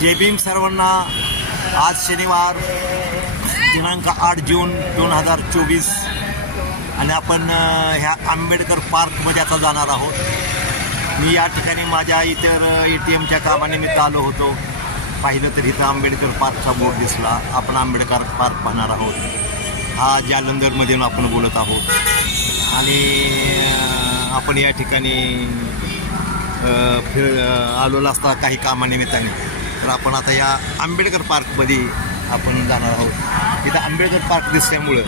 जय भीम सर्वांना. आज शनिवार दिनांक 8 जून 2024 आणि आपण ह्या आंबेडकर पार्कमध्ये आता जाणार आहोत. मी या ठिकाणी माझ्या इतर ATMच्या कामानिमित्त आलो होतो. पाहिलं तर इथं आंबेडकर पार्कचा बोर्ड दिसला. आपण आंबेडकर पार्क पाहणार आहोत. हा जालंधरमधून आपण बोलत आहोत आणि आपण या ठिकाणी आलेलो असता काही कामानिमित्ताने. तर आपण आता या आंबेडकर पार्कमध्ये आपण जाणार आहोत. इथं आंबेडकर पार्क दिसल्यामुळं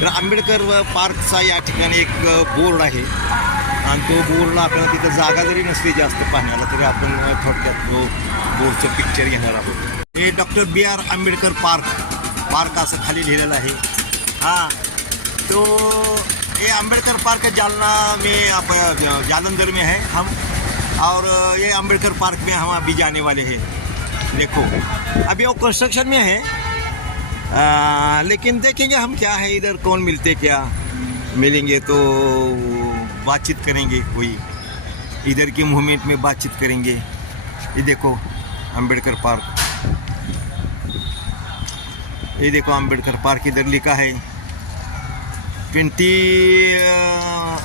तर आंबेडकर पार्कचा या ठिकाणी एक बोर्ड आहे आणि तो बोर्डला आपल्याला तिथं जागा जरी नसली जास्त पाहण्याला तरी आपण थोडक्यात तो बोर्डचं पिक्चर घेणार आहोत. हे डॉक्टर BR आंबेडकर पार्क असं खाली लिहिलेलं आहे. हाँ तो ये आंबेडकर पार्क जालना में जालंधर में है हम, और ये आंबेडकर पार्क में हम अभी जाने वाले हैं. देखो अभी वो कंस्ट्रक्शन में है, लेकिन देखेंगे हम क्या है इधर, कौन मिलते क्या मिलेंगे तो बातचीत करेंगे. कोई इधर की मूवमेंट में बातचीत करेंगे. ये देखो आंबेडकर पार्क, ये देखो आंबेडकर पार्क इधर लिखा है 20.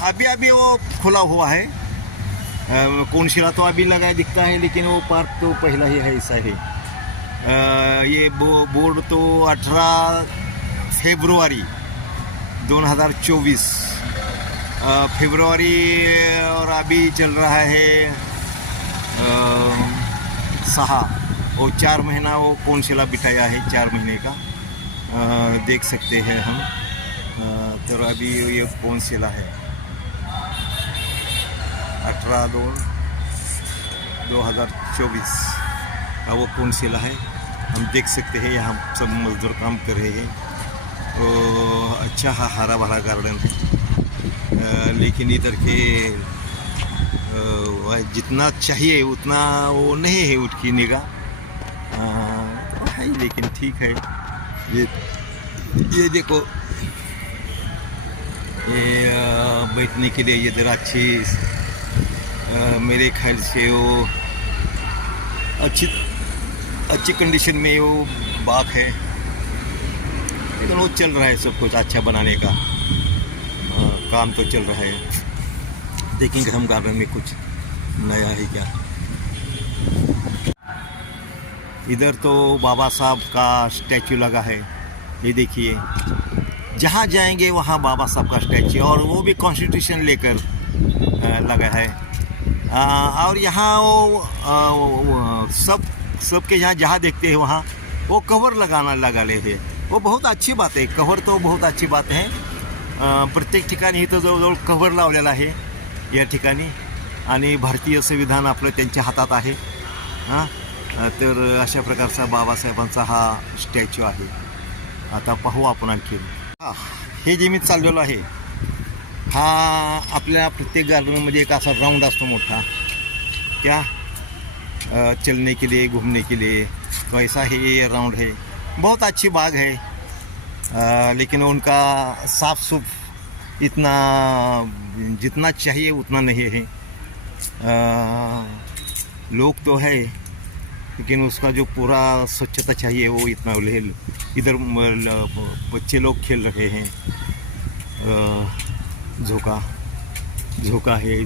अभी वो खुला हुआ है. कोनशिला तो अभी लगा दिखता है, लेकिन वो पार्क तो पहला ही है ऐसा है. ये बोर्ड तो 18 फरवरी 2024 फरवरी और अभी चल रहा है 6 और 4 महीना वो कोनशिला बिठाया है, 4 महीने का. देख सकते हैं हम. तो अभी ये कोनशिला है 18/2/2024 का वो कोनशिला है. हम देख सकते हैं यहाँ सब मजदूर काम कर रहे हैं. तो अच्छा हरा भरा गार्डन है, लेकिन इधर के जितना चाहिए उतना वो नहीं है उसकी निगाह. तो है लेकिन ठीक है. ये देखो ये बैठने के लिए इधर अच्छी मेरे ख्याल से वो अच्छी कंडीशन में वो बाग है, लेकिन वो चल रहा है सब कुछ अच्छा बनाने का काम तो चल रहा है. देखेंगे हम गार्डन में कुछ नया है क्या. इधर तो बाबा साहब का स्टैचू लगा है. ये देखिए जहाँ जाएंगे वहाँ बाबा साहब का स्टैचू, और वो भी कॉन्स्टिट्यूशन लेकर लगा है. और यहाँ वो सबके यहाँ जहाँ देखते हैं वहाँ वो कवर लगा लेते हैं. वो बहुत अच्छी बात है. कवर तो बहुत अच्छी बात है. प्रत्येक ठिकाणी इथं जवळजवळ कवर लावलेला आहे या ठिकाणी, आणि भारतीय संविधान आपलं त्यांच्या हातात आहे. तर अशा प्रकारचा बाबासाहेबांचा हा स्टॅच्यू आहे. आता पाहू आपण आणखी. हे जे मी चाललेलो आहे हा आपल्या प्रत्येक गार्डनमध्ये एक असा राउंड असतो मोठा, क्या चलने के लिए घूमने के लिए. तो ऐसा ही ये राउंड है. बहुत अच्छी बाग है, लेकिन उनका साफ सुफ इतना जितना चाहिए उतना नहीं है. लोग तो है, लेकिन उसका जो पूरा स्वच्छता चाहिए वो इतना नहीं. इधर बच्चे लोग खेल रहे हैं. झोका आहे.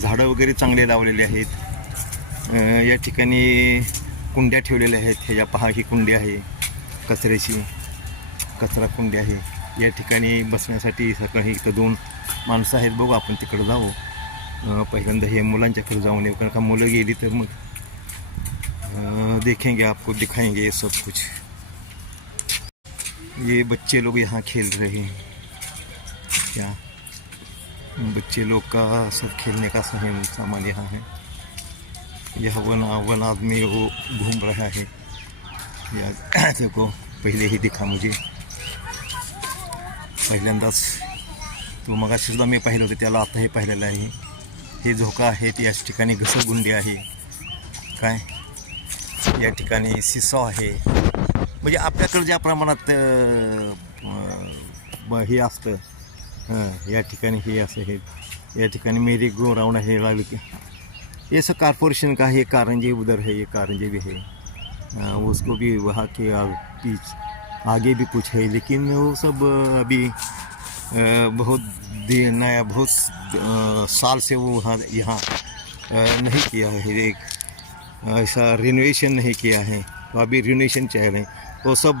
झाडं वगैरे चांगले लावलेले आहेत. या ठिकाणी कुंड्या ठेवलेल्या आहेत. ह्याच्या पहा ही कुंडी आहे कचऱ्याची, कचरा कुंडी आहे. या ठिकाणी बसण्यासाठी सकाळी इथं 2 माणसं आहेत. बघू आपण तिकडं जाऊ. पहिल्यांदा हे मुलांच्याकडे जाऊन येऊ, कारण का मुलं गेली तर मग देखेंगे, आपको दिखाएंगे ये सब कुछ. ये बच्चे लोग यहाँ खेल रहे हैं. क्या बच्चे लोग का सब खेलने का सामान यहाँ है. यह वन आदमी वो घूम रहा है. देखो पहले ही दिखा मुझे, पहिल्यांदाच. तो मगाशीसुद्धा मी पाहिलं होतं त्याला, आता हे पाहिलेलं आहे. हे झोका आहे. याच ठिकाणी घसरगुंडी आहे. काय या ठिकाणी सिसॉ आहे. म्हणजे आपल्याकडे ज्या प्रमाणात हे असतं या ठिकाणी हे असं हे. या ठिकाणी मेरी गो राऊंड आहे. ये सब कारपोरेशन का है, कारंजे उधर है, ये कारंजे भी है, उसको भी वहाँ के आगे भी कुछ है, लेकिन वो सब अभी बहुत नया, बहुत साल से वो यहाँ नहीं किया है, एक ऐसा रिनोवेशन नहीं किया है, तो अभी रिनोवेशन चाह रहे हैं, वो सब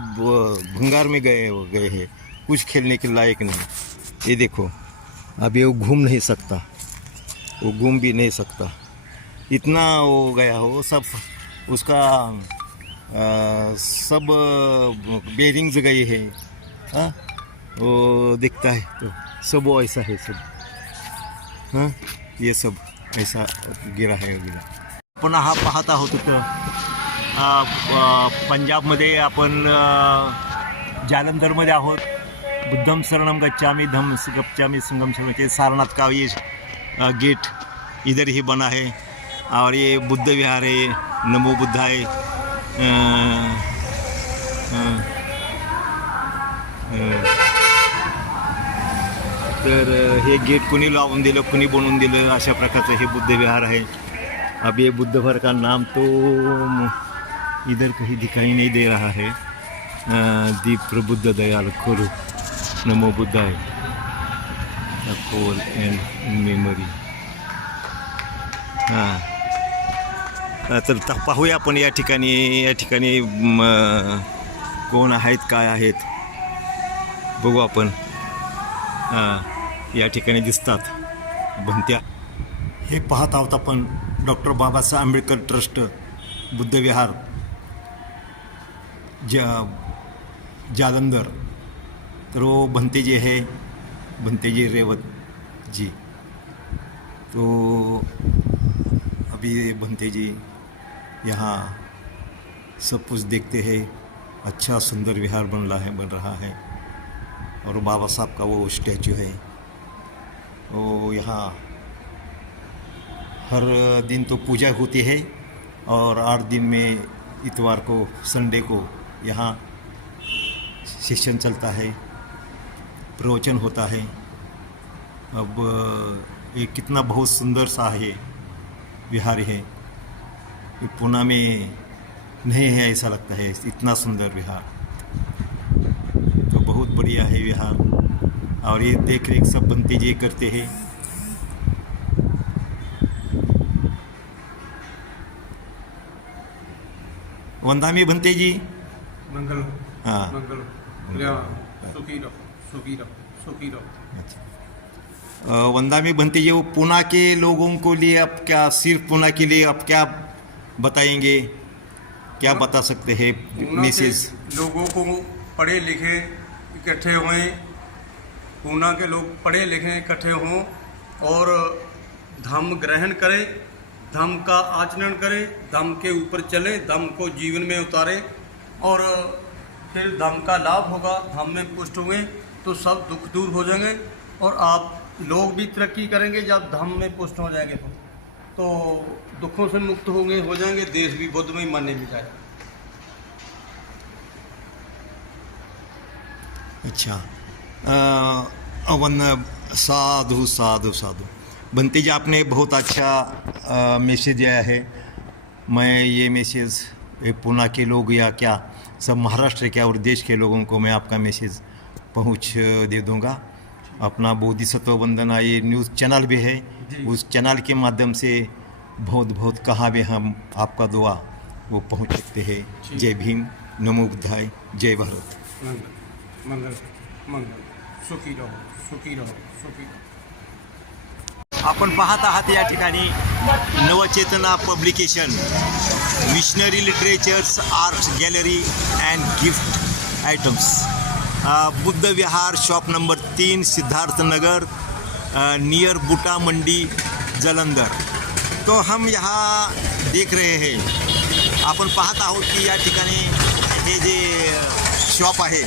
भंगार में गए हैं, कुछ खेलने के लायक नहीं। ये देखो अभी वो घूम नहीं सकता, वो घूम भी नहीं सकता, इतना हो गया हो सब, उसका सब बेरिंग्स गए हैं, हाँ वो दिखता है, तो सब वो ऐसा है सब, हाँ ये सब ऐसा गिरा है गिरा। आपण हा पाहत आहोत तर पंजाबमध्ये आपण जालंधरमध्ये आहोत। बुद्धम शरणम गच्छामि धम्म गच्छामि संगम शरणम के सारनाथ का ये गेट इधर ही बना है, और ये बुद्ध विहार है, नमो बुद्धाय, तर हे गेट कुणी लावून दिलं, कुणी बनवून दिलं, अशा प्रकारचं हे बुद्ध विहार है। अब ये बुद्ध भर का नाम तो इधर कहीं दिखाई नहीं दे रहा है। दीप प्रबुद्ध दयाल कुरु नमो बुद्धाय कोल एंड मेमरी। हां तर पाहूया आपण या ठिकाणी कोण आहेत, काय आहेत बघू आपण। या ठिकाणी दिसतात भंत्या। हे पाहत आहोत आपण डॉक्टर बाबासाहेब आंबेडकर ट्रस्ट बुद्ध विहार जालंधर। तर वो भंते जी है, भंते जी रेवत जी, तो अभी भंते जी यहाँ सब कुछ देखते हैं। अच्छा सुंदर विहार बन रहा है, और बाबा साहब का वो स्टैचू है, वो यहाँ हर दिन तो पूजा होती है, और 8 दिन में इतवार को, संडे को यहाँ सेशन चलता है, प्रवचन होता है। अब ये कितना बहुत सुंदर सा है विहार है, ये पुणे में नहीं है ऐसा लगता है, इतना सुंदर विहार, तो बहुत बढ़िया है विहार। और ये देख रेख सब बनते जी करते हैं। वंदामी बनते जी मंगल। हाँ मंगल सुखी रहो। अच्छा, वंदामी बनते जी, वो पुणे के लोगों को लिए आप क्या, सिर्फ पुणे के लिए आप क्या बताएंगे, क्या बता सकते हैं मैसेज? लोगों को पढ़े लिखे इकट्ठे हुए, पुणे के लोग पढ़े लिखे इकट्ठे हों और धम्म ग्रहण करें, धम्म का आचरण करें, धम्म के ऊपर चले, धम्म को जीवन में उतारे, और फिर धम्म का लाभ होगा, धम्म में पुष्ट होंगे तो सब दुख दूर हो जाएंगे, और आप लोग भी तरक्की करेंगे। जब धम्म में पुष्ट हो जाएंगे तो दुखों से मुक्त हो जाएंगे, देश भी बुद्धमय मानने में जाएगा। अच्छा, साधु साधु साधु। बनते जी, आपने बहुत अच्छा मैसेज दिया है। मैं ये मैसेज पुणे के लोग या क्या सब महाराष्ट्र के और देश के लोगों को मैं आपका मैसेज पहुंच दे दूंगा। अपना बोधिसत्व वंदना ये न्यूज़ चैनल भी है, उस चैनल के माध्यम से बहुत कहाँ भी हम आपका दुआ वो पहुंच सकते हैं। जय भीम, नमो बुद्धाय, जय भारत। मंगल मंगल मंगल, सुखी रहो। आपण पाहत आहात या ठिकाणी Navchetna publication, missionary literatures, art gallery and gift items, Buddha Vihar, shop number 3, Siddharth Nagar, near Boota Mandi, Jalandhar. तो हम यहाँ देख रहे हैं, आपण पाहत आहोत की या ठिकाणी हे जे शॉप आहे,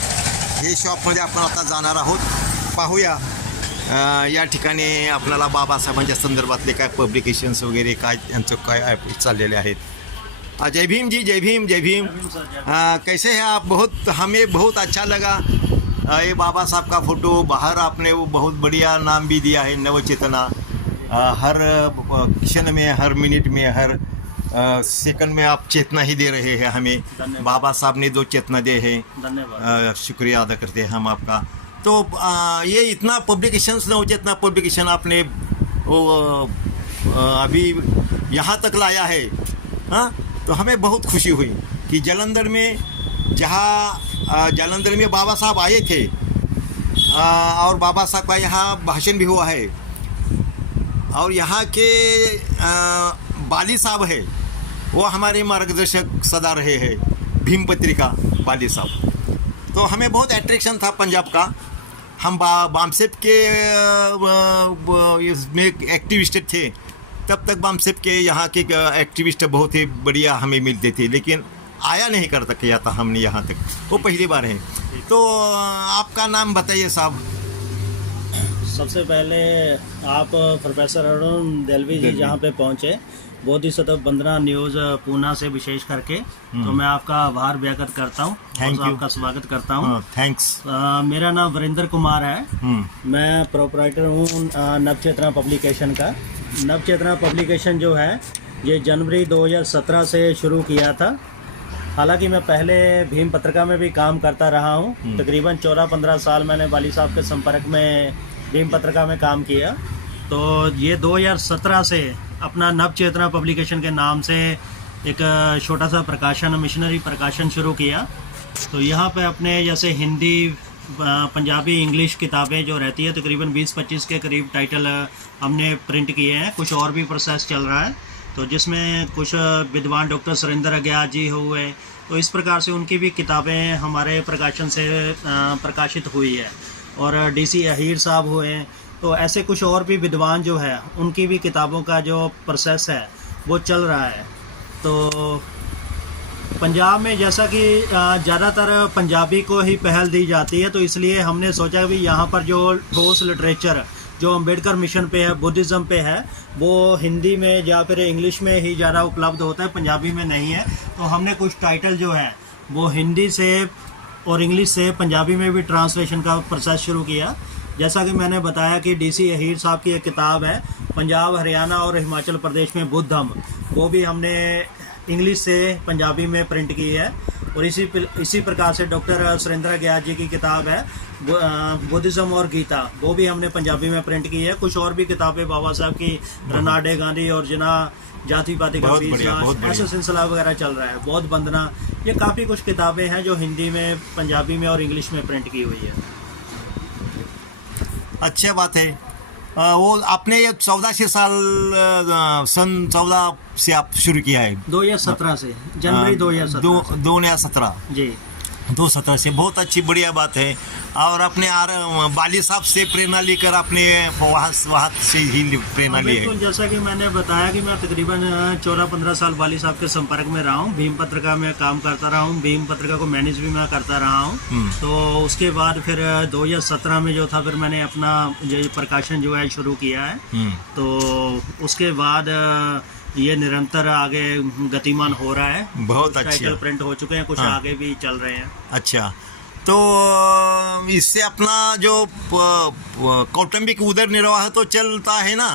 हे शॉपमध्ये आपण आता जाणार आहोत। पाहूया या ठिकाणी आपल्याला बाबासाहेबांच्या संदर्भातले काय पब्लिकेशन्स वगैरे काय यांचं काय चाललेले आहेत। जय भीम जी, जय भीम, जय भीम। कैसे हैं आप? हमें बहुत अच्छा लगा ये बाबा साहब का फ़ोटो बाहर आपने वो बहुत बढ़िया नाम भी दिया है, नवचेतना। हर क्षण में, हर मिनट में, हर सेकंड में आप चेतना ही दे रहे हैं हमें। धन्यवाद। बाबा साहब ने जो चेतना दे है, धन्यवाद। शुक्रिया अदा करते हैं हम आपका। तो ये इतना पब्लिकेशंस न हो, जितना पब्लिकेशन आपने वो अभी यहाँ तक लाया है, हाँ, तो हमें बहुत खुशी हुई कि जालंधर में, जहाँ जालंधर में बाबा साहब आए थे और बाबा साहब का यहाँ भाषण भी हुआ है, और यहाँ के बाली साहब है, वो हमारे मार्गदर्शक सदा रहे हैं, भीम पत्रिका बाली साहब। तो हमें बहुत अट्रैक्शन था पंजाब का। हम बामसेप के इसमें एक्टिविस्ट थे, तब तक बामसेप के यहाँ के एक्टिविस्ट बहुत ही बढ़िया हमें मिलते थे, लेकिन आया नहीं कर किया था हमने यहाँ तक, वो पहली बार है। तो आपका नाम बताइए साहब। सबसे पहले आप प्रोफेसर अरुण देलवी जी जहाँ पे पहुँचे, बोधिसत्व वंदना न्यूज़ पूना से विशेष करके, तो मैं आपका आभार व्यक्त करता हूँ, Thank you। आपका स्वागत करता हूँ। थैंक्स। मेरा नाम वरिंदर कुमार है। मैं प्रोपराइटर हूँ नवचेतना पब्लिकेशन का। नवचेतना पब्लिकेशन जो है ये जनवरी 2017 से शुरू किया था। हालांकि मैं पहले भीम पत्रिका में भी काम करता रहा हूँ। तकरीबन 14-15 साल मैंने वाली साहब के संपर्क में भीम पत्रिका में काम किया। तो ये 2017 से अपना नवचेतना पब्लिकेशन के नाम से एक छोटा सा प्रकाशन, मिशनरी प्रकाशन शुरू किया। तो यहाँ पे अपने जैसे हिंदी, पंजाबी, इंग्लिश किताबें जो रहती है, तकरीबन 20-25 के करीब टाइटल हमने प्रिंट किए हैं। कुछ और भी प्रोसेस चल रहा है, तो जिसमें कुछ विद्वान डॉक्टर सुरेंद्र अज्ञात जी हुए, तो इस प्रकार से उनकी भी किताबें हमारे प्रकाशन से प्रकाशित हुई है। और DC अहीर साहब हुए, तो ऐसे कुछ और भी विद्वान जो है, उनकी भी किताबों का जो प्रोसेस है वो चल रहा है। तो पंजाब में जैसा कि ज़्यादातर पंजाबी को ही पहल दी जाती है, तो इसलिए हमने सोचा कि यहाँ पर जो ठोस लिटरेचर जो अम्बेडकर मिशन पे है, बुद्धिज़्म पे है, वो हिंदी में या फिर इंग्लिश में ही ज़्यादा उपलब्ध होता है, पंजाबी में नहीं है। तो हमने कुछ टाइटल जो है वो हिंदी से और इंग्लिश से पंजाबी में भी ट्रांसलेशन का प्रोसेस शुरू किया। जैसा कि मैंने बताया कि DC अहीर साहब की एक किताब है पंजाब, हरियाणा और हिमाचल प्रदेश में बुद्धिज़्म, वो भी हमने इंग्लिश से पंजाबी में प्रिंट की है। और इसी प्रकार से डॉक्टर सुरेंद्र अज्ञात जी की किताब है बुद्धिज़्म और गीता, वो भी हमने पंजाबी में प्रिंट की है। कुछ और भी किताबें बाबा साहब की, रनाडे गांधी और जिना जाति पाति का बीच, ऐसा सिलसिला वगैरह चल रहा है, बौद्ध वंदना, ये काफ़ी कुछ किताबें हैं जो हिंदी में, पंजाबी में और इंग्लिश में प्रिंट की हुई है। अच्छा बात है। वो आपने ये 14 साल सन 14 से आप शुरू किया है? 2017 से, जनवरी 2017 जी, 2017 से। बहुत अच्छी बढ़िया बात है। और अपने बाली साहब से प्रेरणा लेकर आपने वहाँ से ही प्रेरणा ली है? बिल्कुल, जैसा कि मैंने बताया कि मैं तकरीबन 14-15 साल बाली साहब के संपर्क में रहा हूँ। भीम पत्रिका में काम करता रहा हूँ, भीम पत्रिका को मैनेज भी मैं करता रहा हूँ। तो उसके बाद फिर 2017 में जो था, फिर मैंने अपना ये प्रकाशन जो है शुरू किया है। तो उसके बाद ये निरंतर आगे गतिमान हो रहा है। बहुत अच्छा। टाइटल प्रिंट हो चुके हैं, कुछ आगे भी चल रहे हैं। अच्छा, तो इससे अपना जो कौटुंबिक उदर निर्वाह तो चलता है ना,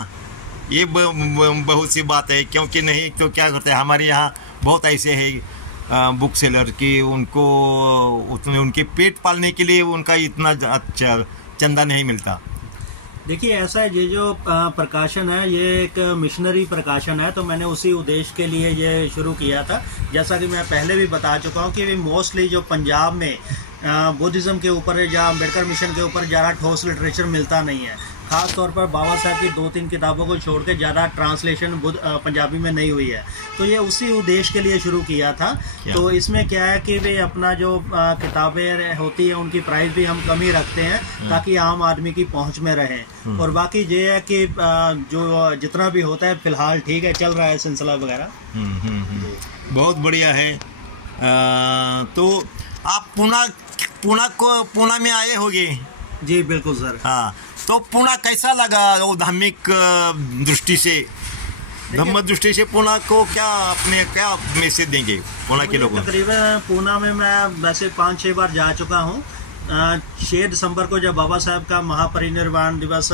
ये बहुत सी बात है। क्योंकि नहीं तो क्या करते हैं, हमारे यहाँ बहुत ऐसे हैं बुक सेलर कि उनको उतने उनके पेट पालने के लिए उनका इतना अच्छा चंदा नहीं मिलता। देखिए, ऐसा है, ये जो प्रकाशन है ये एक मिशनरी प्रकाशन है, तो मैंने उसी उद्देश्य के लिए ये शुरू किया था। जैसा कि मैं पहले भी बता चुका हूँ कि मोस्टली जो पंजाब में बुद्धिज़्म के ऊपर या अम्बेडकर मिशन के ऊपर ज़्यादा ठोस लिटरेचर मिलता नहीं है। ख़ास तौर पर बाबा साहब की 2-3 किताबों को छोड़ के ज़्यादा ट्रांसलेशन पंजाबी में नहीं हुई है, तो ये उसी उद्देश्य के लिए शुरू किया था। तो इसमें क्या है कि वे अपना जो किताबें होती हैं उनकी प्राइस भी हम कम ही रखते हैं, ताकि आम आदमी की पहुंच में रहें। और बाकी ये है कि जो जितना भी होता है फ़िलहाल ठीक है, चल रहा है सिलसिला वगैरह। बहुत बढ़िया है। तो आप पुणे में आए होंगे? जी बिल्कुल सर। हाँ, तो पुणे कैसा लगा वो धार्मिक दृष्टि से, धम्म दृष्टि से पुणे को क्या मैसेज देंगे पुणे के लोगों? तकरीबन पुणे में मैं वैसे 5-6 बार जा चुका हूँ। 6 दिसंबर को जब बाबा साहब का महापरिनिर्वाण दिवस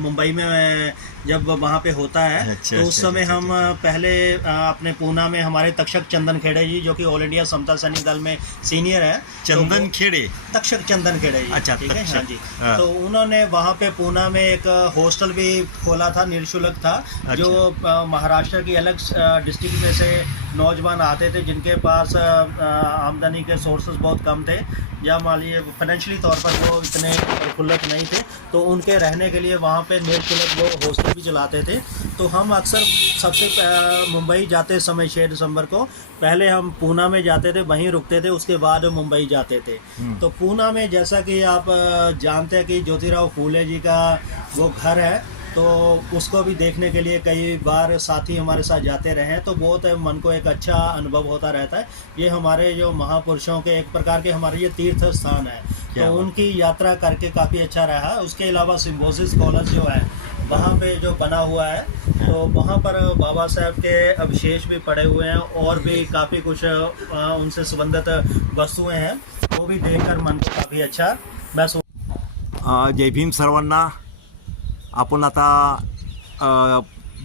मुंबई में जब वहाँ पे होता है, अच्छा, तो उस अच्छा, समय अच्छा, हम पहले अपने पूना में हमारे तक्षक चंदन खेड़े जी, जो कि ऑल इंडिया समता सैनिक दल में सीनियर है, चंदन खेड़े, तक्षक चंदन खेड़े जी, अच्छा, ठीक है, तक्षक, हाँ जी। हाँ। तो उन्होंने वहाँ पे पूना में एक हॉस्टल भी खोला था, निःशुल्क था, जो महाराष्ट्र की अलग डिस्ट्रिक्ट में से नौजवान आते थे जिनके पास आमदनी के सोर्सेज बहुत कम थे, या मान लीजिए फाइनेंशियली तौर पर वो इतने खुल्लक नहीं थे, तो उनके रहने के लिए वहाँ पे निःशुल्क वो हॉस्टल भी चलाते थे। तो हम अक्सर सबसे मुंबई जाते समय 6 दिसंबर को पहले हम पूना में जाते थे, वहीं रुकते थे, उसके बाद मुंबई जाते थे। तो पूना में जैसा कि आप जानते हैं कि ज्योतिराव फूले जी का वो घर है, तो उसको भी देखने के लिए कई बार साथी हमारे साथ जाते रहे हैं, तो बहुत मन को एक अच्छा अनुभव होता रहता है। ये हमारे जो महापुरुषों के एक प्रकार के हमारे ये तीर्थ स्थान है, तो उनकी यात्रा करके काफ़ी अच्छा रहा। उसके अलावा सिम्बोसिस कॉलेज जो है वहाँ पे जो बना हुआ है, तो वहाँ पर बाबा साहब के अवशेष भी पड़े हुए हैं, और भी काफ़ी कुछ उनसे संबंधित वस्तुएं हैं, वो भी देखकर मन को काफ़ी अच्छा महसूस। जय भीम सर्वांना. आपण आता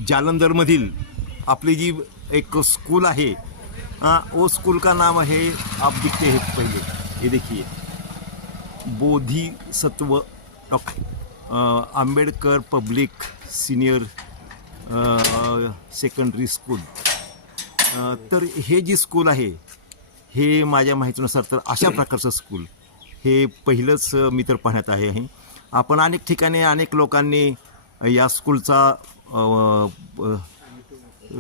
जालंधरमधील आपली जी एक स्कूल है, वो स्कूल का नाम है, आप दिखते हैं पहले, ये देखिए, Bodhisattva Ambedkar public senior secondary school. तर हे जी स्कूल आहे, हे माझ्या माहितीनुसार तर अशा प्रकारचं स्कूल हे पहिलंच मी तर पाहण्यात आहे. आपण अनेक ठिकाणी अनेक लोकांनी या स्कूलचा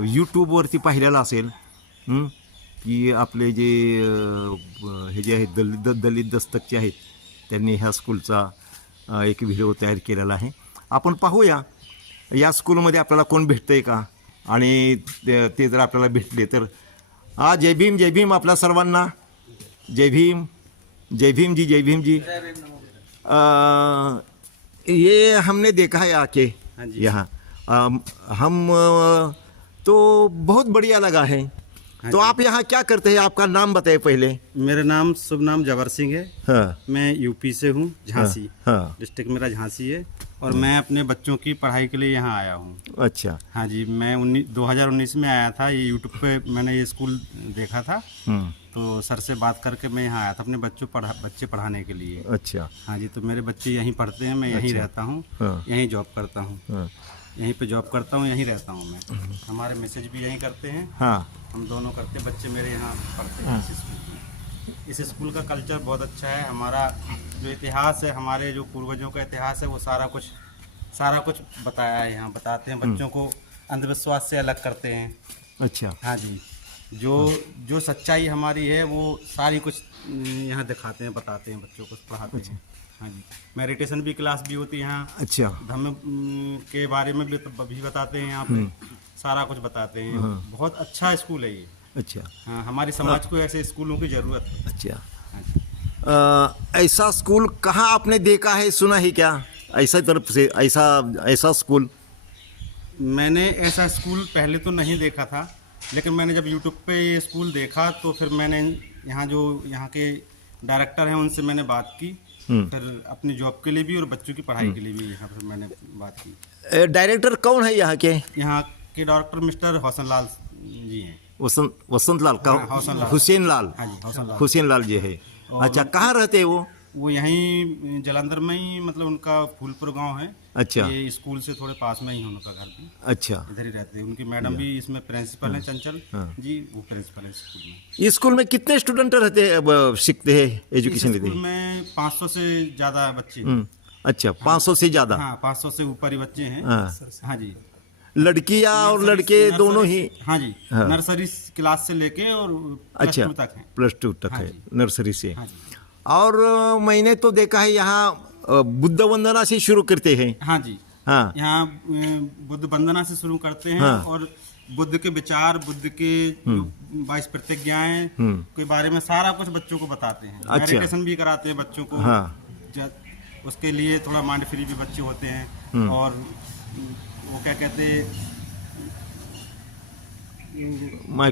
यूट्यूबवरती पाहिलेला असेल, की आपले जे हे जे आहेत दलित दस्तकचे आहेत, त्यांनी ह्या स्कूलचा एक व्हिडिओ तयार केलेला आहे. आपण पाहूया या स्कूलमध्ये आपल्याला कोण भेटतंय का, आणि ते जर आपल्याला भेटले तर जय भीम, जय भीम आपल्या सर्वांना. जय भीम, जय भीम जी, जय भीम जी. ये हमने देखा है आके यहाँ, हम तो बहुत बढ़िया लगा है. तो आप यहाँ क्या करते हैं, आपका नाम बताइए पहले. मेरा नाम शुभ नाम जबर सिंह है. हाँ, मैं यूपी से हूँ, झांसी. हाँ, डिस्ट्रिक्ट मेरा झांसी है, और मैं अपने बच्चों की पढ़ाई के लिए यहाँ आया हूँ. अच्छा. हाँ जी, मैं 2019 में आया था. ये यूट्यूब पे मैंने ये स्कूल देखा था, तो सर से बात करके मैं यहाँ आया था अपने बच्चे पढ़ाने के लिए. अच्छा. हाँ जी, तो मेरे बच्चे यहीं पढ़ते हैं, मैं यहीं रहता हूँ, यहीं जॉब करता हूँ, यहीं पे जॉब करता हूँ, यहीं रहता हूँ मैं. हमारे मैसेज भी यहीं करते हैं. हाँ, हम दोनों करते हैं. बच्चे मेरे यहाँ पढ़ते हैं इस स्कूल में. इस स्कूल का कल्चर बहुत अच्छा है. हमारा जो इतिहास है, हमारे जो पूर्वजों का इतिहास है, वो सारा कुछ बताया है. यहाँ बताते हैं, बच्चों को अंधविश्वास से अलग करते हैं. अच्छा. हाँ जी, जो सच्चाई हमारी है वो सारी कुछ यहाँ दिखाते हैं, बताते हैं, बच्चों को पढ़ाते हैं. हाँ जी, मेडिटेशन भी क्लास भी होती है यहाँ. अच्छा. धम्म के बारे में भी बताते हैं यहाँ पे, सारा कुछ बताते हैं. बहुत अच्छा स्कूल है ये. अच्छा. हाँ, हमारे समाज को ऐसे स्कूलों की ज़रूरत है. अच्छा. हाँ जी. ऐसा स्कूल कहाँ आपने देखा है, सुना है क्या, ऐसा तरफ से ऐसा स्कूल? मैंने ऐसा स्कूल पहले तो नहीं देखा था, लेकिन मैंने जब यूट्यूब पे ये स्कूल देखा, तो फिर मैंने यहाँ के डायरेक्टर हैं, उनसे मैंने बात की. फिर अपनी जॉब के लिए भी और बच्चों की पढ़ाई के लिए भी यहाँ पर मैंने बात की. डायरेक्टर कौन है यहाँ के? यहाँ के डायरेक्टर मिस्टर हौसन लाल जी हैं. वसंत लाल का? हौसन लाल. हुसैन लाल. हाँ जी, हौसन लाल. हुसैन लाल जी है. अच्छा, कहाँ रहते हैं वो यहीं जालंधर में ही, मतलब उनका फूलपुर गांव है. अच्छा. ये स्कूल से थोड़े पास में ही है उनका घर भी. अच्छा. इधर ही रहते हैं. उनकी मैडम भी इसमें प्रिंसिपल हैं, चंचल जी, वो प्रिंसिपल है स्कूल में. इस स्कूल में कितने स्टूडेंट रहते हैं, सीखते हैं, एजुकेशन लेते स्कूल हैं? में 500 से ज़्यादा बच्चे हैं. अच्छा, 500 से ज़्यादा? हाँ, 500 से ऊपर ही बच्चे हैं. हाँ जी. लड़कियाँ और लड़के दोनों ही? हाँ जी, नर्सरी क्लास से लेके और अच्छा, +2 तक है. +2 तक है, नर्सरी से. हाँ जी. और मैंने तो देखा है यहाँ बुद्ध वंदना से शुरू करते हैं. हाँ जी. हाँ, यहाँ बुद्ध वंदना से शुरू करते हैं. हाँ. और बुद्ध के विचार, बुद्ध के 22 प्रतिज्ञाएं के बारे में सारा कुछ बच्चों को बताते हैं. अच्छा. मेडिटेशन भी कराते हैं बच्चों को. हाँ. उसके लिए थोड़ा माइंड फ्री भी बच्चे होते हैं. और वो क्या कहते हैं,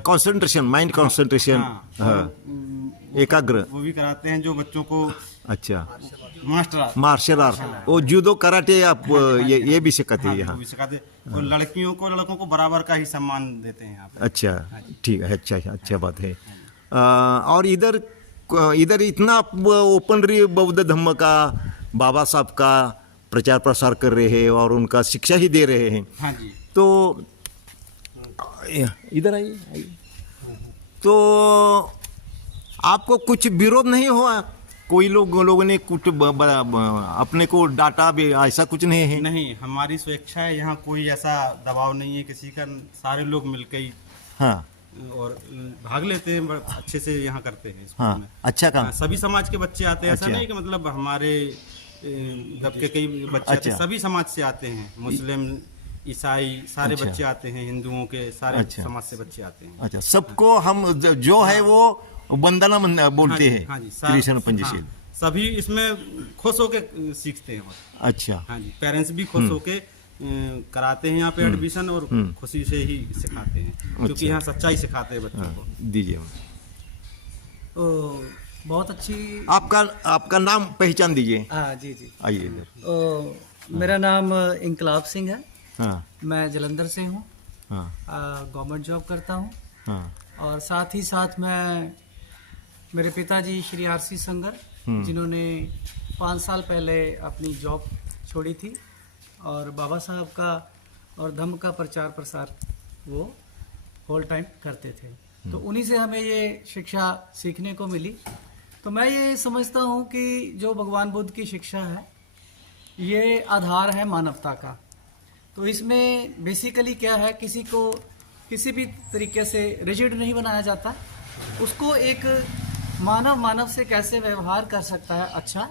कंसंट्रेशन, माइंड कंसंट्रेशन, हाँ, एकाग्र, वो भी कराते हैं, जो बच्चों को अच्छा, मार्शल आर्ट मार्शल आर्ट, वो जूडो कराटे आप ये भी सिखाते हैं वो यहाँ? भी सिखाते हैं। और लड़कियों को लड़कों को बराबर का ही सम्मान देते हैं यहाँ पे। अच्छा, ठीक है, अच्छा बात है। और इधर इतना ओपनली बौद्ध धम्म का, बाबा साहब का प्रचार प्रसार कर रहे हैं और उनका शिक्षा ही दे रहे हैं, हाँ जी। तो इधर आइए। तो आपको कुछ विरोध नहीं हुआ? कोई लोगों ने कुछ अपने को डांटा भी, ऐसा कुछ नहीं है? नहीं, हमारी स्वेच्छा है, यहाँ कोई ऐसा दबाव नहीं है किसी का, सारे लोग मिलकर ही हाँ और भाग लेते हैं, अच्छे से यहाँ करते हैं स्कूल हाँ, में। अच्छा काम। हाँ, सभी समाज के बच्चे आते हैं, ऐसा अच्छा। नहीं कि मतलब हमारे दबके कई बच्चे आते हैं, अच्छा। सभी समाज से आते हैं, मुस्लिम ईसाई सारे अच्छा। बच्चे आते हैं, हिंदुओं के सारे अच्छा। समाज से बच्चे आते हैं। अच्छा, सबको हम जो है वो वंदना बोलते हैं, हाँ जी, कृष्ण पंचशील। हाँ, सभी इसमें खुश होके सीखते हैं। अच्छा, हाँ जी, पेरेंट्स भी खुश होके कराते हैं यहाँ पे एडमिशन, और खुशी से ही सिखाते हैं, क्योंकि यहाँ सच्चाई सिखाते हैं बच्चों को। दीजिए। तो बहुत अच्छी। आपका नाम पहचान दीजिए। हाँ जी जी। आइए इधर। मेरा नाम इंकलाब सिंह है। हाँ मैं जलंधर से हूँ। हाँ गवर्नमेंट जॉब करता हूँ। हाँ और साथ ही साथ मैं, मेरे पिताजी श्री आरसी संगर, जिन्होंने 5 साल पहले अपनी जॉब छोड़ी थी और बाबा साहब का और धम्म का प्रचार प्रसार वो होल टाइम करते थे, तो उन्हीं से हमें ये शिक्षा सीखने को मिली। तो मैं ये समझता हूँ कि जो भगवान बुद्ध की शिक्षा है ये आधार है मानवता का। तो इसमें बेसिकली क्या है, किसी को किसी भी तरीके से रिजिड नहीं बनाया जाता, उसको एक मानव से कैसे व्यवहार कर सकता है अच्छा,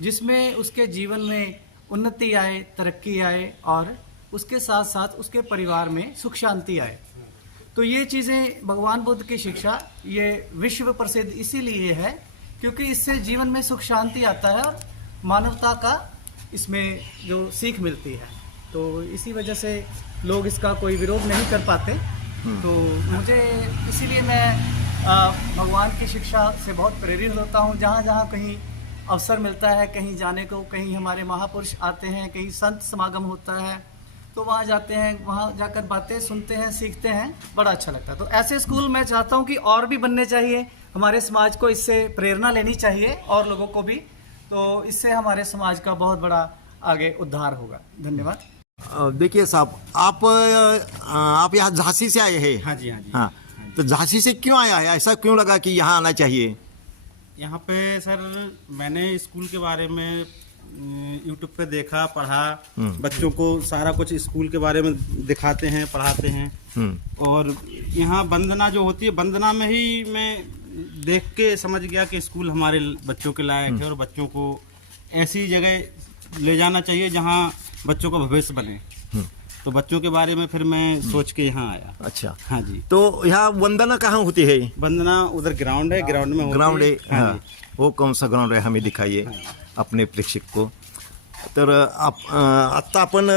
जिसमें उसके जीवन में उन्नति आए, तरक्की आए और उसके साथ साथ उसके परिवार में सुख शांति आए। तो ये चीज़ें भगवान बुद्ध की शिक्षा ये विश्व प्रसिद्ध इसीलिए है क्योंकि इससे जीवन में सुख शांति आता है और मानवता का इसमें जो सीख मिलती है। तो इसी वजह से लोग इसका कोई विरोध नहीं कर पाते। तो मुझे इसीलिए मैं भगवान की शिक्षा से बहुत प्रेरित होता हूँ। जहाँ जहाँ कहीं अवसर मिलता है कहीं जाने को, कहीं हमारे महापुरुष आते हैं, कहीं संत समागम होता है, तो वहाँ जाते हैं, वहाँ जाकर बातें सुनते हैं, सीखते हैं, बड़ा अच्छा लगता है। तो ऐसे स्कूल मैं चाहता हूँ कि और भी बनने चाहिए, हमारे समाज को इससे प्रेरणा लेनी चाहिए और लोगों को भी, तो इससे हमारे समाज का बहुत बड़ा आगे उद्धार होगा। धन्यवाद। देखिए साहब, आप यहाँ झांसी से आए हैं? हाँ जी, हाँ जी। हाँ, तो झांसी से क्यों आया है? ऐसा क्यों लगा कि यहाँ आना चाहिए? यहाँ पे सर मैंने स्कूल के बारे में यूट्यूब पे देखा, पढ़ा, बच्चों को सारा कुछ स्कूल के बारे में दिखाते हैं, पढ़ाते हैं। और यहाँ वंदना जो होती है, वंदना में ही मैं देख के समझ गया कि स्कूल हमारे बच्चों के लायक है और बच्चों को ऐसी जगह ले जाना चाहिए जहाँ बच्चों का भविष्य बने। तो बच्चों के बारे में फिर मैं सोच के यहाँ आया। अच्छा, हाँ जी। तो यहाँ वंदना कहाँ होती है? वंदना उधर ग्राउंड है, ग्राउंड में होती ग्राउंड है। हाँ हाँ, वो कौन सा ग्राउंड आहे हमें दिखाइए अपने प्रेक्षक को. तर आत्ता आपण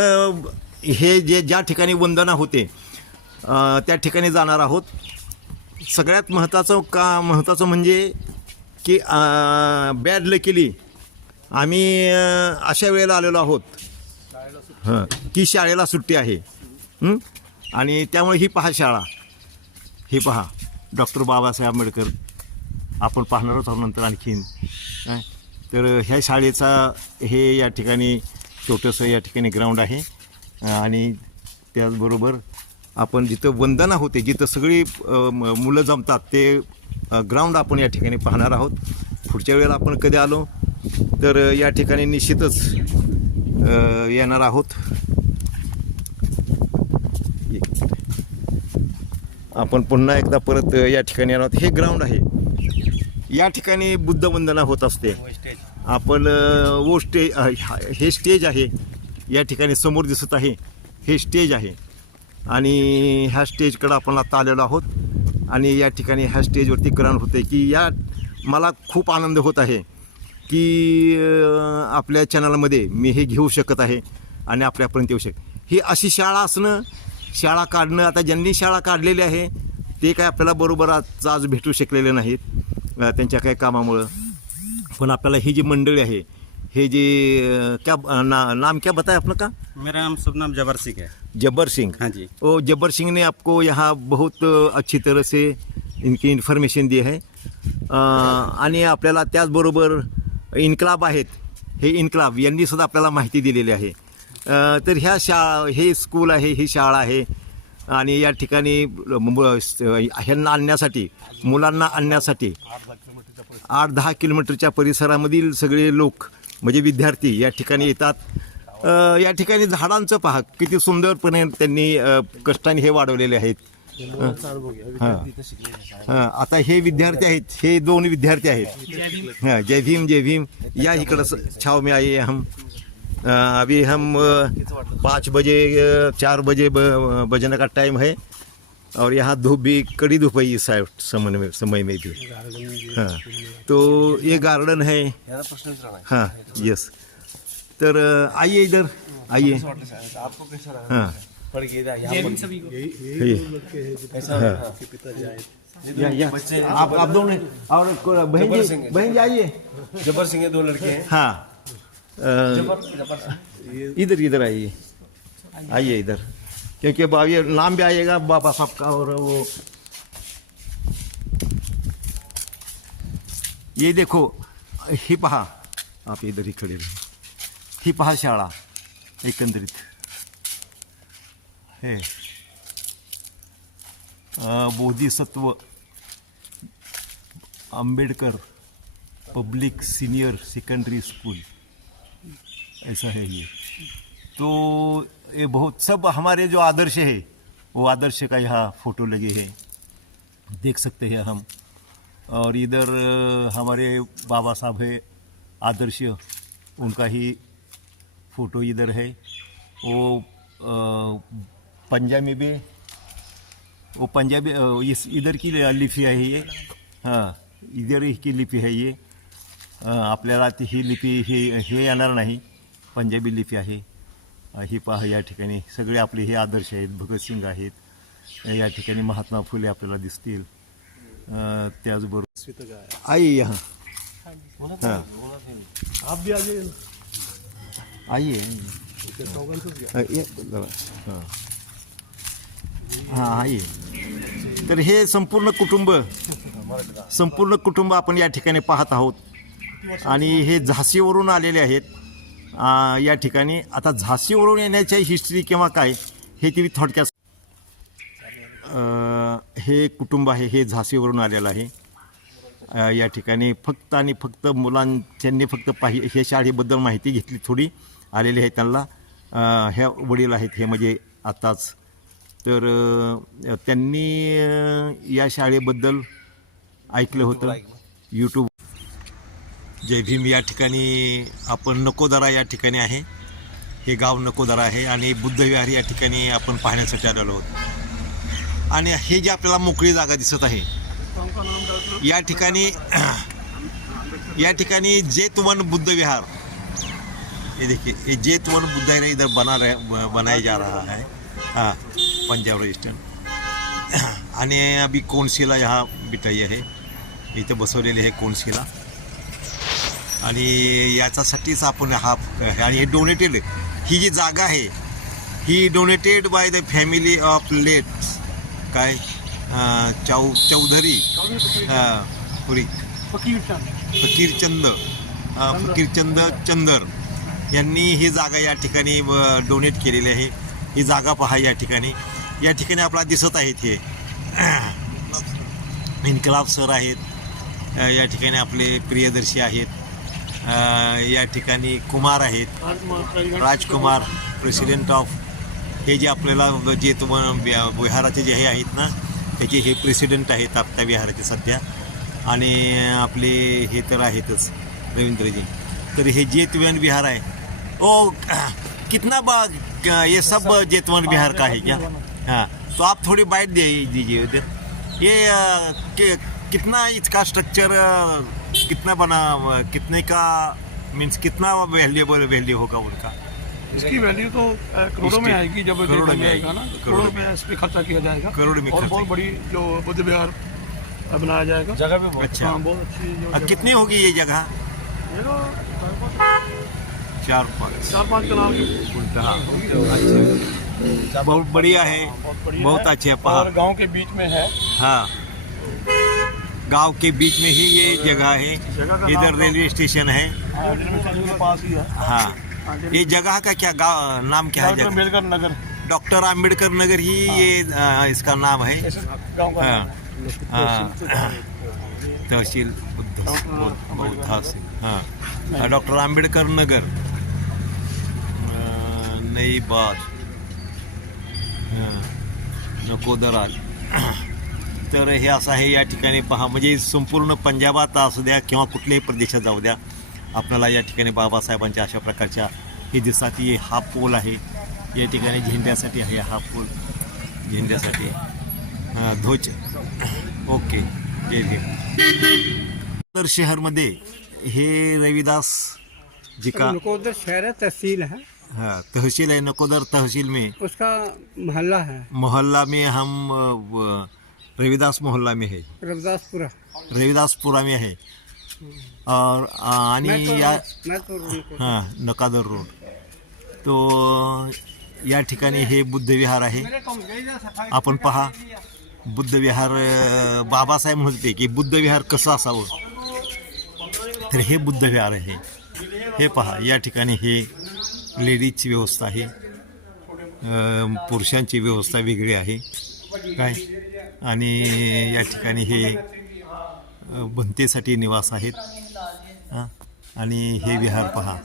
हे जे ज्या ठिकाणी वंदना होते त्या ठिकाणी जाणार आहोत. सगळ्यात महत्त्वाचं म्हणजे की बॅड लकीली आम्ही अशा वेळेला आलेलो आहोत हां की शाळेला सुट्टी आहे आणि त्यामुळे ही पहा शाळा, हे पहा डॉक्टर बाबासाहेब आंबेडकर आपण पाहणारच आहोत नंतर आणखीन. तर ह्या शाळेचा हे या ठिकाणी छोटंसं या ठिकाणी ग्राउंड आहे आणि त्याचबरोबर आपण जिथं वंदना होते, जिथं सगळी मुलं जमतात ते ग्राउंड आपण या ठिकाणी पाहणार आहोत. पुढच्या वेळेला आपण कधी आलो तर या ठिकाणी निश्चितच येणार आहोत. आपण पुन्हा एकदा परत या ठिकाणी येणार आहोत. हे ग्राउंड आहे, या ठिकाणी बुद्ध वंदना होत असते. आपण वो स्टेज, हे स्टेज आहे या ठिकाणी समोर दिसत आहे, हे स्टेज आहे आणि ह्या स्टेजकडं आपण आता आलेलो आहोत. आणि या ठिकाणी ह्या स्टेजवरती ग्राउंड होते की या मला खूप आनंद होत आहे की आपल्या चॅनलमध्ये मी हे घेऊ शकत आहे आणि आपल्यापर्यंत येऊ ही अशी शाळा असणं, शाळा काढणं. आता ज्यांनी शाळा काढलेली आहे ते काय आपल्याला बरोबर आज भेटू शकलेले नाहीत त्यांच्या काही कामामुळं. पण आपल्याला ही जी मंडळी आहे, हे जे नाम क्या बताया आपने का? मेरा नाम शुभ नाम जबर सिंह है। जब्बर सिंह। हाँ जी। वो जब्बर सिंह ने आपको यहाँ बहुत अच्छी तरह से इनकी इन्फॉर्मेशन दी आहे आणि आपल्याला त्याचबरोबर इन्कलाब आहेत, हे इन्कलाब यांनी सुद्धा आपल्याला माहिती दिलेली आहे। तर ह्या हे स्कूल आहे, ही शाळा आहे आणि या ठिकाणी ह्यांना आणण्यासाठी, मुलांना आणण्यासाठी 8-10 किलोमीटरच्या परिसरामधील सगळे लोक म्हणजे विद्यार्थी या ठिकाणी येतात। या ठिकाणी झाडांचं पहा किती सुंदरपणे त्यांनी कष्टाने हे वाढवलेले आहेत। हां, आता हे विद्यार्थी आहेत, हे 2 विद्यार्थी आहेत। हां, जय भीम जय भीम। या इकडं छाव में आए हम, अभी हम 5 बजे 4 बजे बजने का टाइम है और यहाँ धूप भी कड़ी धूप है इस समय में भी। हाँ, तो ये गार्डन है। हाँ यस, तर आइए इधर आइए। हाँ आप दोनों और बहन जी आइए। जबर सिंह 2 लड़के हैं। हाँ इधर आइए, आइए इधर, क्योंकि अब ये नाम भी आएगा बाबा साहब का। और वो ये देखो, ही पहा, आप इधर ही खड़े रहे, ही पहा शाळा एकंदरीत हे Bodhisattva Ambedkar public senior secondary school, ऐसा है ये। तो ये बहुत सब हमारे जो आदर्श है, वो आदर्श का यहाँ फ़ोटो लगे हैं, देख सकते हैं हम। और इधर हमारे बाबा साहब है आदर्श, उनका ही फ़ोटो इधर है। वो पंजाबी में भी, वो पंजाबी इस इधर की लिपी है ये। हाँ, इधर की लिपी है ये। आपल्याला ती ही लिपी हे येणार नाही, पंजाबी लिपी आहे ही पहा। या ठिकाणी सगळे आपले हे आदर्श आहेत, भगतसिंग आहेत, या ठिकाणी महात्मा फुले आपल्याला दिसतील। त्याचबरोबर आइए यहाँ, हाँ आप भी आ जाइए। आइए, हाँ आइए। तर हे संपूर्ण कुटुंब आपण या ठिकाणी पाहत आहोत आणि हे झाशीवरून आलेले आहेत या ठिकाणी। आता झाशीवरून येण्याची हिस्ट्री किंवा काय हे ती थोडक्यात, हे कुटुंब आहे, हे झाशीवरून आलेलं आहे या ठिकाणी। फक्त आणि फक्त मुलांनी फक्त हे शाळेबद्दल माहिती घेतली, थोडी आलेली आहे त्यांना। ह्या वडील आहेत हे म्हणजे आताच, तर त्यांनी या शाळेबद्दल ऐकलं होतं यूट्यूब। जय भीम। या ठिकाणी आपण नकोदरा या ठिकाणी आहे, हे गाव नकोदरा आहे आणि बुद्धविहार या ठिकाणी आपण पाहण्यासाठी आलेलो आहोत। आणि हे जे आपल्याला मोकळी जागा दिसत आहे या ठिकाणी जेतवन बुद्ध विहार, ये देखिए, ये जेतवन बुद्ध विहार इधर बनाया जा रहा है। हाँ, पंजाब रजिस्टर। आणि अभी कोनशिला यहाँ बिठाई आहे, इथं बसवलेले आहे कोनशिला। आणि याच्यासाठीच आपण हा, आणि हे डोनेटेड, ही जी जागा आहे ही donated by the family of late काय चौधरी पुरी फकीरचंद चंदर यांनी ही जागा या ठिकाणी डोनेट केलेली आहे। ही जागा पहा या ठिकाणी आपल्याला दिसत आहेत हे इन्कलाब सर आहेत, या ठिकाणी आपले प्रियदर्शी आहेत, या ठिकाणी कुमार आहेत, राजकुमार प्रेसिडेंट ऑफ, हे जे आपल्याला जे विहाराचे जे हे आहेत ना त्याचे हे प्रेसिडेंट आहेत आपल्या विहाराचे सध्या। आणि आपले हे तर आहेतच रवींद्रजी। तर हे जेतवन विहार आहे। ओ कितना ये सब जेतवन विहार का है क्या? हाँ, तो आप थोड़ी बाइट दीजिए उधर। ये कितना इसका स्ट्रक्चर कितना बना, कितने का मीन्स कितना वैल्यू होगा उनका? इसकी वैल्यू तो करोड़ों में आएगी, जब करोड़ों में आएगा ना, करोड़ों में इस पर खर्चा किया जाएगा। करोड़ में और बहुत बड़ी जो बुद्ध विहार बनाया जाएगा, जगह भी अच्छा, बहुत अच्छी। कितनी होगी ये जगह? ये तो 4-5 4-5 कनाल की उल्टा अच्छा बहुत बढ़िया है बढ़िया बहुत है। अच्छे है और पहाड़ गांव के बीच में है। हाँ गांव के बीच में ही ये जगह है जगह का इधर नाम रेलवे स्टेशन है रेलवे स्टेशन के पास ही है। हाँ ये जगह का क्या गाँव नाम क्या है डॉक्टर जगह अम्बेडकर नगर डॉक्टर आम्बेडकर नगर ही ये इसका नाम है ऐसे गांव का हाँ नाम है। हाँ तहसील बुद्धा से हाँ डॉक्टर आंबेडकर नगर नई बात नकोदरा तर हे असं आहे या ठिकाणी पहा म्हणजे संपूर्ण पंजाबात असू द्या किंवा कुठल्याही प्रदेशात जाऊ द्या आपल्याला या ठिकाणी बाबासाहेबांच्या अशा प्रकारच्या हे दिसतात की हा पोल आहे या ठिकाणी झेंड्यासाठी आहे हा पोल झेंड्यासाठी ध्वज ओके ठीक आहे तर शहरमध्ये हे रविदास जी का नकोदर शहर है, तहसील है, हाँ तहसील है नकोदर तहसील में उसका मोहल्ला है मोहल्ला में हम रविदास मोहल्ला में है रविदासपुरा। रविदासपुरा में है और आणि या मैं तो उनको हां नकादर रोड तो या ठिकाणी हे बुद्ध विहार आहे आपण पहा बुद्ध विहार बाबासाहेब म्हणते की बुद्ध विहार कसं असावं तर हे बुद्ध विहार आहे हे पहा या ठिकाणी हे लेडीजची व्यवस्था आहे पुरुषांची व्यवस्था वेगळी आहे काय आणि या ठिकाणी हे भंतेसाठी निवास आहेत हां आणि हे विहार पहा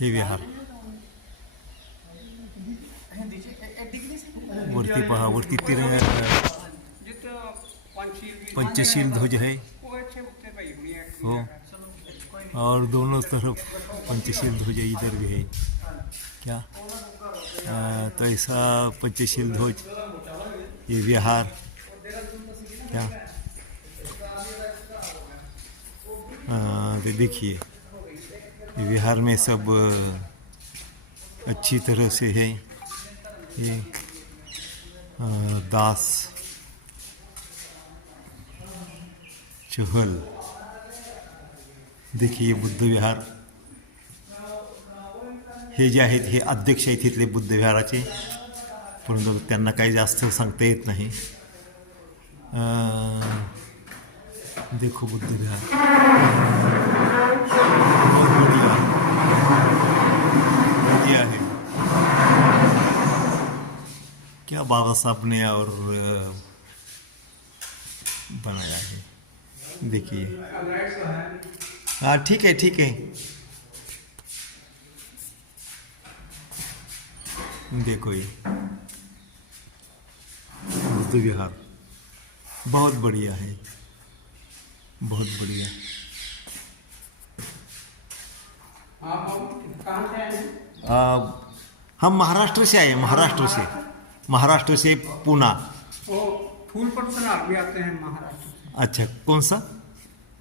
हे विहार वरती पहा वरती पंचशील ध्वज है हो और दोनों तरफ पंचशील ध्वज इधर भी है क्या तो ऐसा पंचशील ध्वज ये विहार क्या तो देखिए ये विहार में सब अच्छी तरह से है ये दास चहल देखिए बुद्ध विहार हे जे आहेत हे अध्यक्ष आहेत इथले बुद्ध विहाराचे परंतु त्यांना काही जास्त सांगता येत नाही देखो बुद्ध विहार बहुत बढ़िया है क्या बाबा साहब ने और बनाया है देखिए हाँ ठीक है देखो ये बुद्ध विहार बहुत बढ़िया है बहुत बढ़िया हम महाराष्ट्र से आए महाराष्ट्र से पूना वो फूल पर चनार भी आते हैं महाराष्ट्र से, अच्छा कौन सा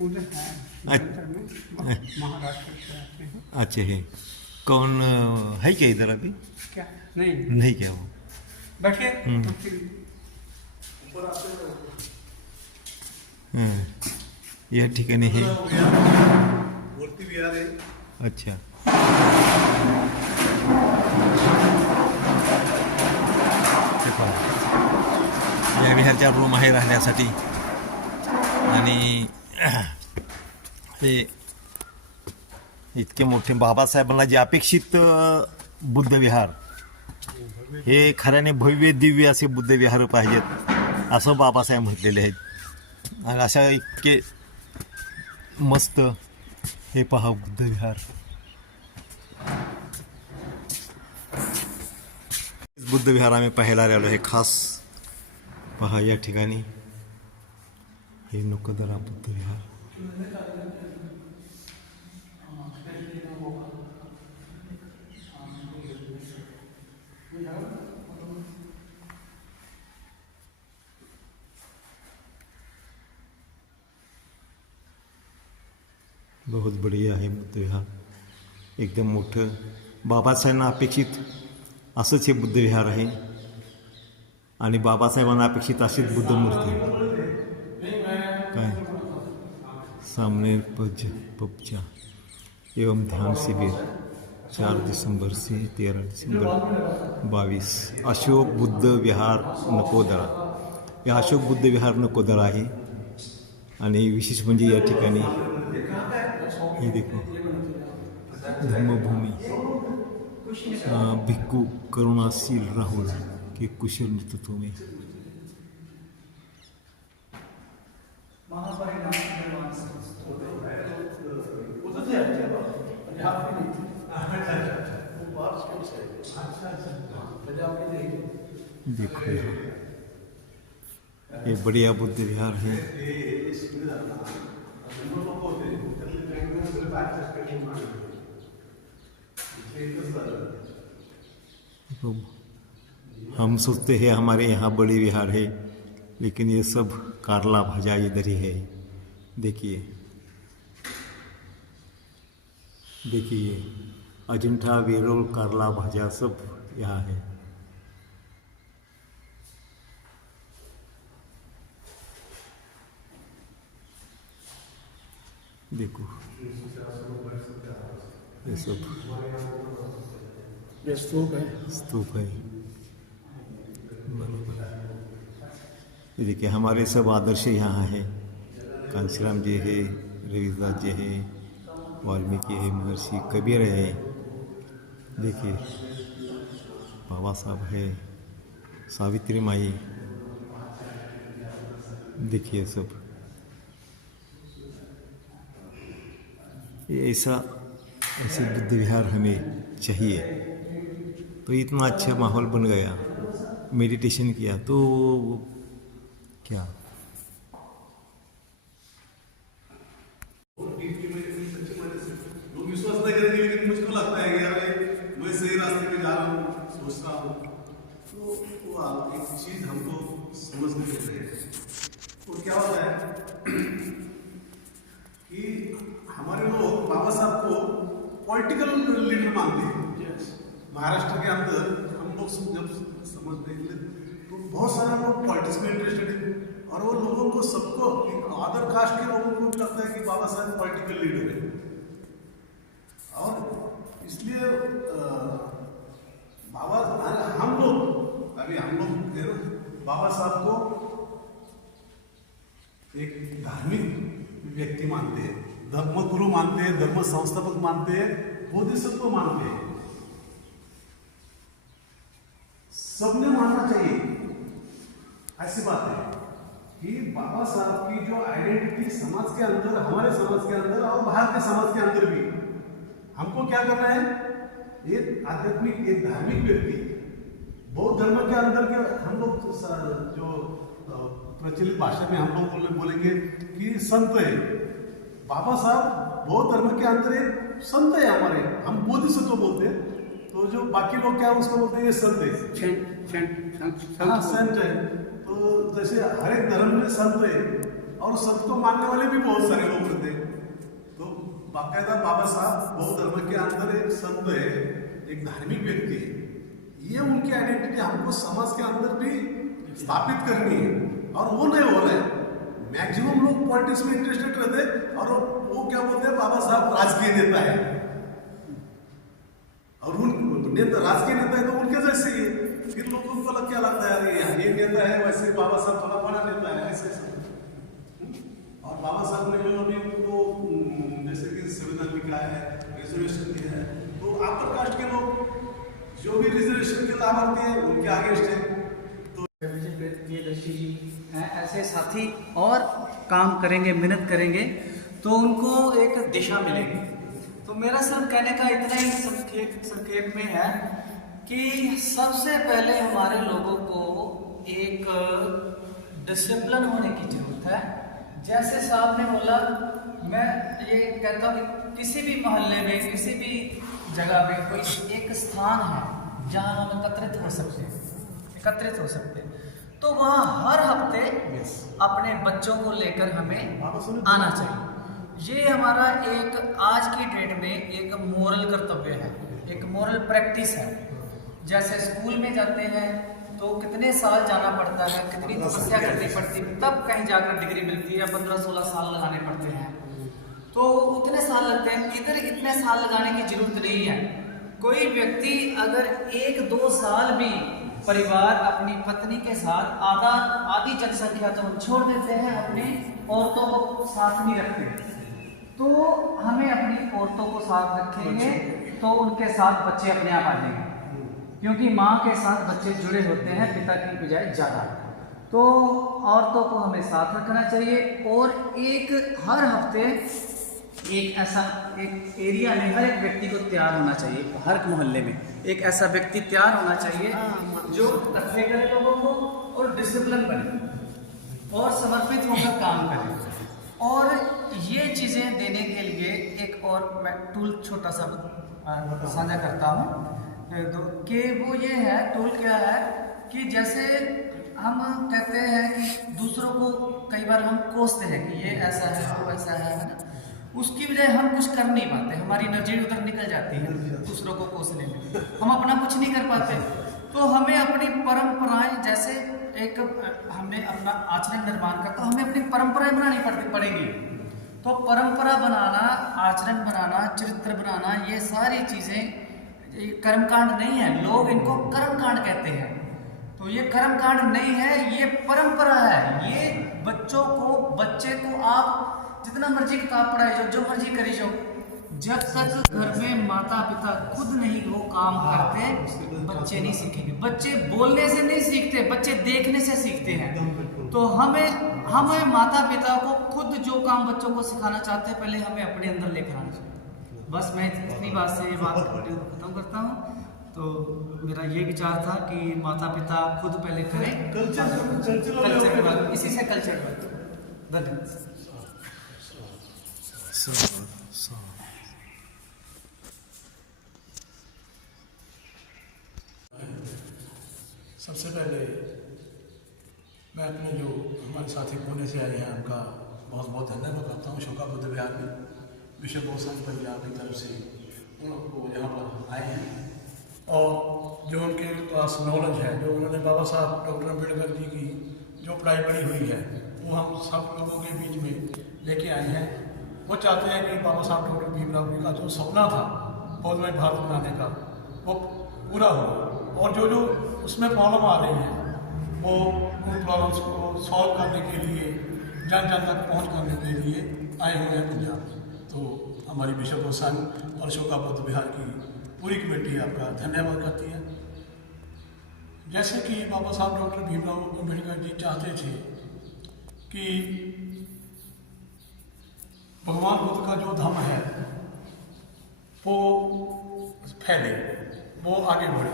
उधर है जलंधर में, महाराष्ट्र से आते हैं। अच्छा है कौन है क्या इधर अभी क्या नहीं नहीं क्या वो बैठिए या ठिकाणी हे अच्छा हे पहा. या विहारच्या रूम आहे राहण्यासाठी आणि हे इतके मोठे बाबासाहेबांना जे अपेक्षित बुद्ध विहार हे खऱ्याने भव्य दिव्य असे बुद्ध विहार पाहिजेत असं बाबासाहेब म्हटलेले आहेत आणि अशा इतके मस्त हे पहा बुद्ध विहार बुद्ध विहार आम्ही पाहायला आलेलो आहे खास पहा या ठिकाणी हे नकोदरा बुद्ध विहार बहुत बढ़िया आहे बुद्ध विहार एकदम मोठं बाबासाहेबांना अपेक्षित असंच हे बुद्ध विहार आहे आणि बाबासाहेबांना अपेक्षित अशीच बुद्ध मूर्ती काय सामने पबजा एवं ध्यान शिविर 4 दिसंबर से 13 दिसंबर 22 अशोक बुद्ध विहार नकोदरा. हे अशोक बुद्ध विहार नकोदरा आहे. आणि विशेष म्हणजे या ठिकाणी हे देखो धम्मभूमी भिक्खू करुणाशील राहुल के कुशल नेतृत्व में देखो ये बढ़िया बुद्ध विहार है. तो हम सोचते हैं हमारे यहाँ बड़ी विहार है, लेकिन ये सब कारला भाजा इधर ही है. देखिए देखिए अजंठा वेरोल कारला भाजा सब यहाँ है. देखो ये सब ये स्तूप है. स्तूप है. बराबर. ये देखिए हमारे सब आदर्श यहाँ है. कांशीराम जी है, रविदास जी है, वाल्मीकि है, महर्षि कबीर है. देखिए बाबा साहब है, सावित्री माई. देखिए सब ये ऐसे बुद्ध विहार हमें चाहिए. तो इतना अच्छा माहौल बन गया, मेडिटेशन किया तो क्या लोग विश्वास नहीं करेंगे, लेकिन मुझको लगता है कि यार मैं सही रास्ते पे जा रहा हूँ, सोच रहा हूँ. तो वो एक चीज हमको समझने देते हैं. तो क्या होता है कि हमारे लोग बाबा साहब को पॉलिटिकल लीडर मानते हैं. महाराष्ट्र के अंदर हम लोग जब समझते हैं तो बहुत सारे लोग पॉलिटिक्स में इंटरेस्टेड हैं, और वो लोगों को सबको अदर कास्ट के लोगों को भी लगता है कि बाबा साहब पॉलिटिकल लीडर है. और इसलिए हम लोग बाबा साहब को एक धार्मिक व्यक्ति मानते हैं, धर्मगुरु मानते हैं, धर्म संस्थापक मानते हैं, बोधिसत्व मानते हैं. सबने मानना चाहिए. ऐसी बात है कि बाबा साहब की जो आइडेंटिटी समाज के अंदर, हमारे समाज के अंदर और बाहर के समाज के अंदर भी, हमको क्या करना है. एक आध्यात्मिक, एक धार्मिक व्यक्ति, बौद्ध धर्म के अंदर के हम लोग जो प्रचलित भाषा में हम लोग बोलेंगे कि संत है. बाबा साहब बौद्ध धर्म के अंदर एक संत है हमारे. हम बोधिसत्व बोलते हैं, तो जो बाकी लोग क्या उसको बोलते हैं, ये संत है. हाँ, संत है. तो जैसे हर एक धर्म में संत है, और संत को मानने वाले भी बहुत सारे लोग रहते हैं. तो बाकायदा बाबा साहब बौद्ध धर्म के अंदर एक संत है, एक धार्मिक व्यक्ति है. ये उनकी आइडेंटिटी हमको समाज के अंदर भी स्थापित करनी है, और वो नहीं हो रहा है. मैक्सिमम लोग पॉलिटिक्स में इंटरेस्टेड रहते हैं, और वो क्या बोलते हैं, बाबा साहब राजकीय नेता है. और उन राजकीय नेता है तो उनके जैसे ही. फिर लोगों को क्या लगता है, अरे ये नेता है, वैसे बाबा साहब थोड़ा बड़ा नेता है, ऐसे. और बाबा साहब ने जो अभी उनको जैसे कि संविधान लिखा है, रिजर्वेशन दिया है, तो अपर कास्ट के लोग जो भी रिजर्वेशन के लाभार्थी हैं उनके अगेंस्ट है. प्रियदर्शी जी हैं, ऐसे साथी और काम करेंगे, मेहनत करेंगे तो उनको एक दिशा मिलेगी. तो मेरा सिर्फ कहने का इतना ही संक्षेप में है कि सबसे पहले हमारे लोगों को एक डिसिप्लिन होने की जरूरत है. जैसे साहब ने बोला, मैं ये कहता हूँ कि किसी भी मोहल्ले में, किसी भी जगह में कोई एक स्थान है जहाँ हम एकत्रित हो सकते हैं, तो वहाँ हर हफ्ते अपने बच्चों को लेकर हमें आना चाहिए. ये हमारा एक आज की डेट में एक मोरल कर्तव्य है, एक मोरल प्रैक्टिस है. जैसे स्कूल में जाते हैं तो कितने साल जाना पड़ता है, कितनी तपस्या करनी पड़ती है, तब कहीं जाकर डिग्री मिलती है. 15-16 साल लगाने पड़ते हैं. तो उतने साल लगते हैं, इधर इतने साल लगाने की जरूरत नहीं है। कोई व्यक्ति अगर 1-2 साल भी परिवार अपनी पत्नी के साथ आधी जनसंख्या तो हम छोड़ देते हैं, अपनी औरतों को साथ नहीं रखते, तो हमें अपनी औरतों को साथ रखेंगे तो उनके साथ बच्चे अपने आप आ जाएंगे, क्योंकि माँ के साथ बच्चे जुड़े होते हैं पिता की बजाय ज़्यादा। तो औरतों को हमें साथ रखना चाहिए। और हर हफ्ते एक ऐसा एक एरिया में हर एक व्यक्ति को तैयार होना चाहिए, हर एक मोहल्ले में एक ऐसा व्यक्ति तैयार होना चाहिए जो रखे करे लोगों को और डिसिप्लिन बने और समर्पित होकर काम करे। और ये चीज़ें देने के लिए एक और मैं टूल छोटा सा साझा करता हूँ कि वो ये है, टूल क्या है कि जैसे हम कहते हैं कि दूसरों को कई बार हम कोसते हैं कि ये ऐसा है वो ऐसा है ना, उसकी वजह हम कुछ कर नहीं पाते, हमारी एनर्जी उधर निकल जाती है दूसरों को कोसने में, हम अपना कुछ नहीं कर पाते। तो हमें अपनी परंपराएं, जैसे एक हमने अपना आचरण निर्माण का, तो हमें अपनी परंपराएं बनानी पड़ेंगी। तो परंपरा बनाना, आचरण बनाना, चरित्र बनाना, ये सारी चीज़ें कर्मकांड नहीं है, लोग इनको कर्मकांड कहते हैं। तो ये कर्मकांड नहीं है, ये परंपरा है। ये बच्चे को आप जितना मर्जी किताब पढ़ाई जाओ, जो मर्जी करी जाओ, जब तक घर में माता पिता खुद नहीं वो काम करते, बच्चे नहीं सीखेंगे। बच्चे बोलने से नहीं सीखते, बच्चे देखने से सीखते हैं। तो हमें माता पिता को खुद जो काम बच्चों को सिखाना चाहते हैं, पहले हमें अपने अंदर लेकर आना चाहिए। बस मैं इतनी बात से ये बात खत्म करता हूँ। तो मेरा ये विचार था कि माता पिता खुद पहले करें, कल्चर के बाद, इसी से कल्चर बढ़ता है। धन्यवाद। सबसे पहले मैं अपने जो हमारे साथी पुणे से आए हैं उनका बहुत बहुत धन्यवाद करता हूँ। शोका बुद्ध विहार में विश्व गौशाला परिवार की तरफ से उनको यहाँ पर आए हैं और जो उनके पास नॉलेज है, जो उन्होंने बाबा साहब डॉक्टर अम्बेडकर जी की जो पढ़ाई पढ़ी हुई है, वो हम सब लोगों के बीच में लेके आए हैं। वो चाहते हैं कि बाबा साहब डॉक्टर भीमराव जी का जो सपना था बौद्धमय भारत बनाने का, वो पूरा हो, और जो उसमें प्रॉब्लम आ रही है वो उन प्रॉब्लम्स को सॉल्व करने के लिए, जन जन तक पहुँच करने के लिए आए हुए हैं पंजाब। तो हमारी विश्व गौशाला और शोका बुद्ध विहार की पूरी कमेटी आपका धन्यवाद करती है। जैसे कि बाबा साहब डॉक्टर भीमराव अम्बेडकर जी चाहते थे कि भगवान बुद्ध का जो धम्म है वो फैले, वो आगे बढ़े,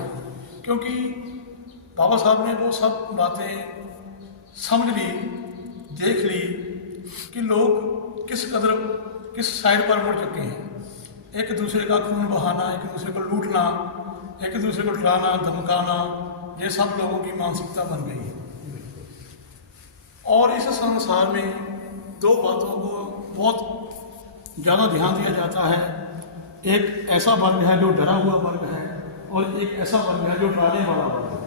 क्योंकि बाबा साहब ने वो सब बातें समझ ली, देख ली कि लोग किस साइड पर मुड़ चुके हैं। एक दूसरे का खून बहाना, एक दूसरे को लूटना, एक दूसरे को डराना धमकाना, ये सब लोगों की मानसिकता बन गई है। और इस संसार में दो बातों को बहुत ज़्यादा ध्यान दिया जाता है। एक ऐसा वर्ग है जो डरा हुआ वर्ग है, और एक ऐसा वर्ग है जो डराने वाला वर्ग है।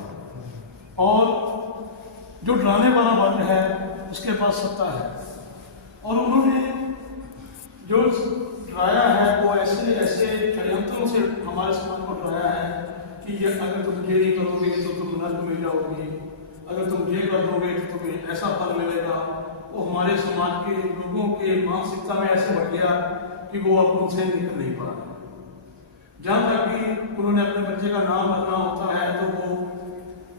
और जो डराने वाला वर्ग है उसके पास सत्ता है, और उन्होंने जो डराया है वो ऐसे षड्यंत्रों से हमारे समाज को डराया है कि ये अगर तुम ये नहीं करोगे तो तुम नर्क में जाओगे, अगर तुम ये कर दोगे तो तुम्हें ऐसा फल मिलेगा। वो हमारे समाज के लोगों के मानसिकता में ऐसे बढ़ गया कि वो अब उनसे निकल नहीं पा रहा। जहाँ तक कि उन्होंने अपने बच्चे का नाम रखना होता है तो वो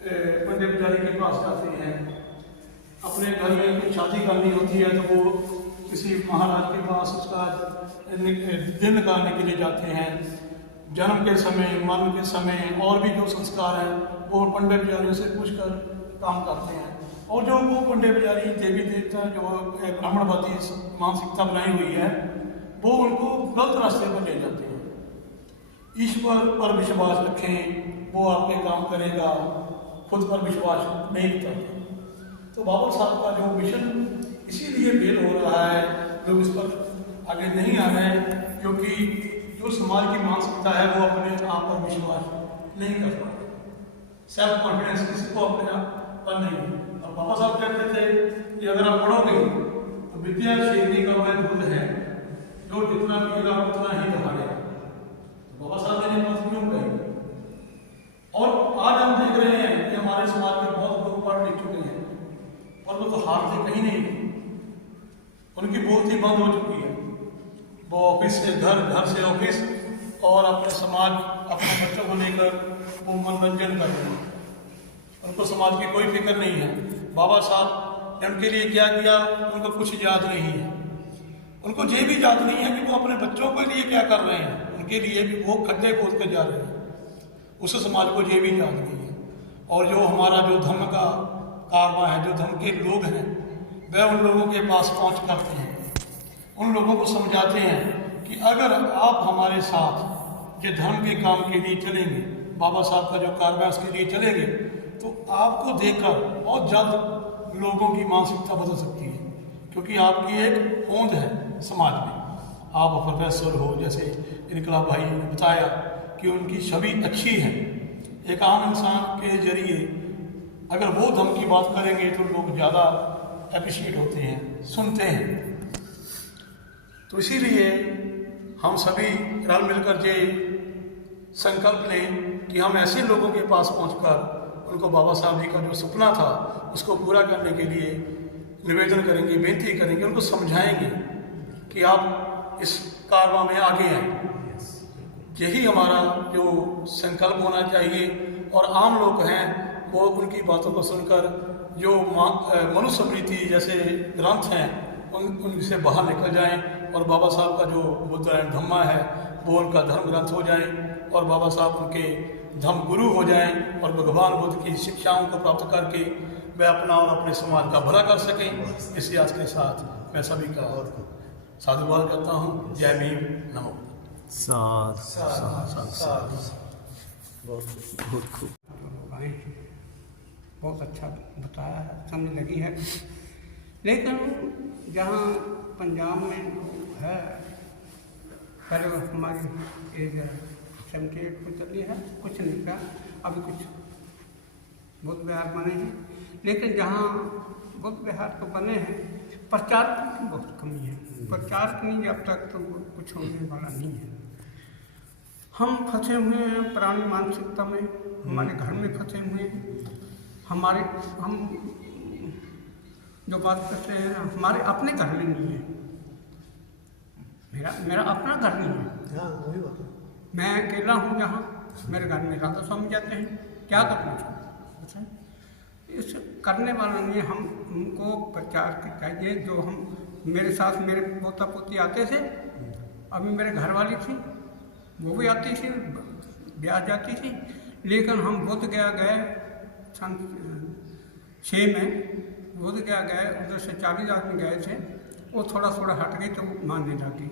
पंडित पुजारी के पास जाते हैं, अपने घर में कोई शादी करनी होती है तो वो किसी महाराज के पास उसका दिन निकालने के लिए जाते हैं। जन्म के समय, मरण के समय और भी जो संस्कार हैं वो पंडित पुजारियों से पूछकर काम करते हैं। और जो वो पंडित पुजारी देवी देवता जो ब्राह्मणवादी मानसिकता बनाई हुई है वो उनको गलत रास्ते पर ले जाते हैं। ईश्वर पर विश्वास रखें, वो आपके काम करेगा, खुद पर विश्वास नहीं रखते। तो बाबा साहब का जो मिशन इसीलिए फेल हो रहा है, लोग इस पर आगे नहीं आ रहे हैं, क्योंकि जो समाज की मानसिकता है वो अपने आप पर विश्वास नहीं कर पा रहे। सेल्फ कॉन्फिडेंस किसी को अपने आप पर नहीं। और बाबा साहब कहते थे कि अगर आप पढ़ोगे तो विद्या शेरनी का वह दूध है जो जो जितना पिएगा उतना ही दहाड़ेगा। तो बाबा साहब ने मत क्यों कही? और आज हम देख रहे हैं कि हमारे समाज में बहुत लोग पढ़ लिख चुके हैं और वो तो हार से कहीं नहीं, उनकी बोलती बंद हो चुकी है। वो ऑफिस से घर, घर से ऑफिस, और अपने समाज, अपने बच्चों को लेकर वो मनोरंजन कर रहे हैं। उनको समाज की कोई फिक्र नहीं है। बाबा साहब ने उनके लिए क्या किया उनको कुछ याद नहीं है। उनको ये भी याद नहीं है कि वो अपने बच्चों के लिए क्या कर रहे हैं। उनके लिए भी वो खड्डे खोदते जा रहे हैं। उस समाज को ये भी याद नहीं है। और जो हमारा जो धर्म का कारवा है, जो धर्म के लोग हैं, वह उन लोगों के पास पहुँच करते हैं, उन लोगों को समझाते हैं कि अगर आप हमारे साथ जो धर्म के काम के लिए चलेंगे, बाबा साहब का जो कारवा उसके लिए चलेंगे, तो आपको देखकर बहुत जल्द लोगों की मानसिकता बदल सकती है। क्योंकि आपकी एक होंद है समाज में। आप प्रोफेसर हो, जैसे इनकलाब भाई ने बताया कि उनकी छवि अच्छी है। एक आम इंसान के जरिए अगर वो धर्म की बात करेंगे तो लोग ज़्यादा अप्रिशिएट होते हैं, सुनते हैं। तो इसीलिए हम सभी रल मिलकर ये संकल्प लें कि हम ऐसे लोगों के पास पहुंचकर उनको बाबा साहब जी का जो सपना था उसको पूरा करने के लिए निवेदन करेंगे, बेनती करेंगे, उनको समझाएंगे कि आप इस कारवां में आगे आए। यही हमारा जो संकल्प होना चाहिए। और आम लोग हैं वो उनकी बातों को सुनकर जो मनुस्मृति जैसे ग्रंथ हैं उनसे बाहर निकल जाएं और बाबा साहब का जो बुद्ध धम्मा है वो उनका धर्म ग्रंथ हो जाए और बाबा साहब उनके धर्म गुरु हो जाएं और भगवान बुद्ध की शिक्षाओं को प्राप्त करके वे अपना और अपने समाज का भला कर सकें। इस याद के साथ मैं सभी का साधुवाद करता हूँ। जय भीम, नमो। बहुत अच्छा बताया है, समझ लगी है। लेकिन जहाँ पंजाब में है, पहले हमारी एज 78 को चली है, कुछ नहीं था, अभी कुछ बुद्ध विहार बने हैं। लेकिन जहाँ बुद्ध विहार तो बने हैं, प्रचार की बहुत कमी है। प्रचार की नहीं, अब तक तो कुछ होने वाला नहीं है। हम फंसे हुए हैं पुरानी मानसिकता में, हमारे घर में फंसे हुए हैं। हम जो बात करते हैं हमारे अपने घर में नहीं है। मेरा अपना घर नहीं है। मैं अकेला हूँ जहाँ, मेरे घर में राधा स्वामी जाते हैं, क्या करना चाहिए? इस करने वाला नहीं, हम उनको प्रचार चाहिए। जो हम मेरे साथ मेरे पोता पोती आते थे, अभी मेरे घर वाली थी, वो भी आती थी, ब्याह जाती थी। लेकिन हम बोध गया गए सन 6 में बोध गया गए, उधर से 40 आदमी गए थे। वो थोड़ा थोड़ा हट गई तो मानने लगी।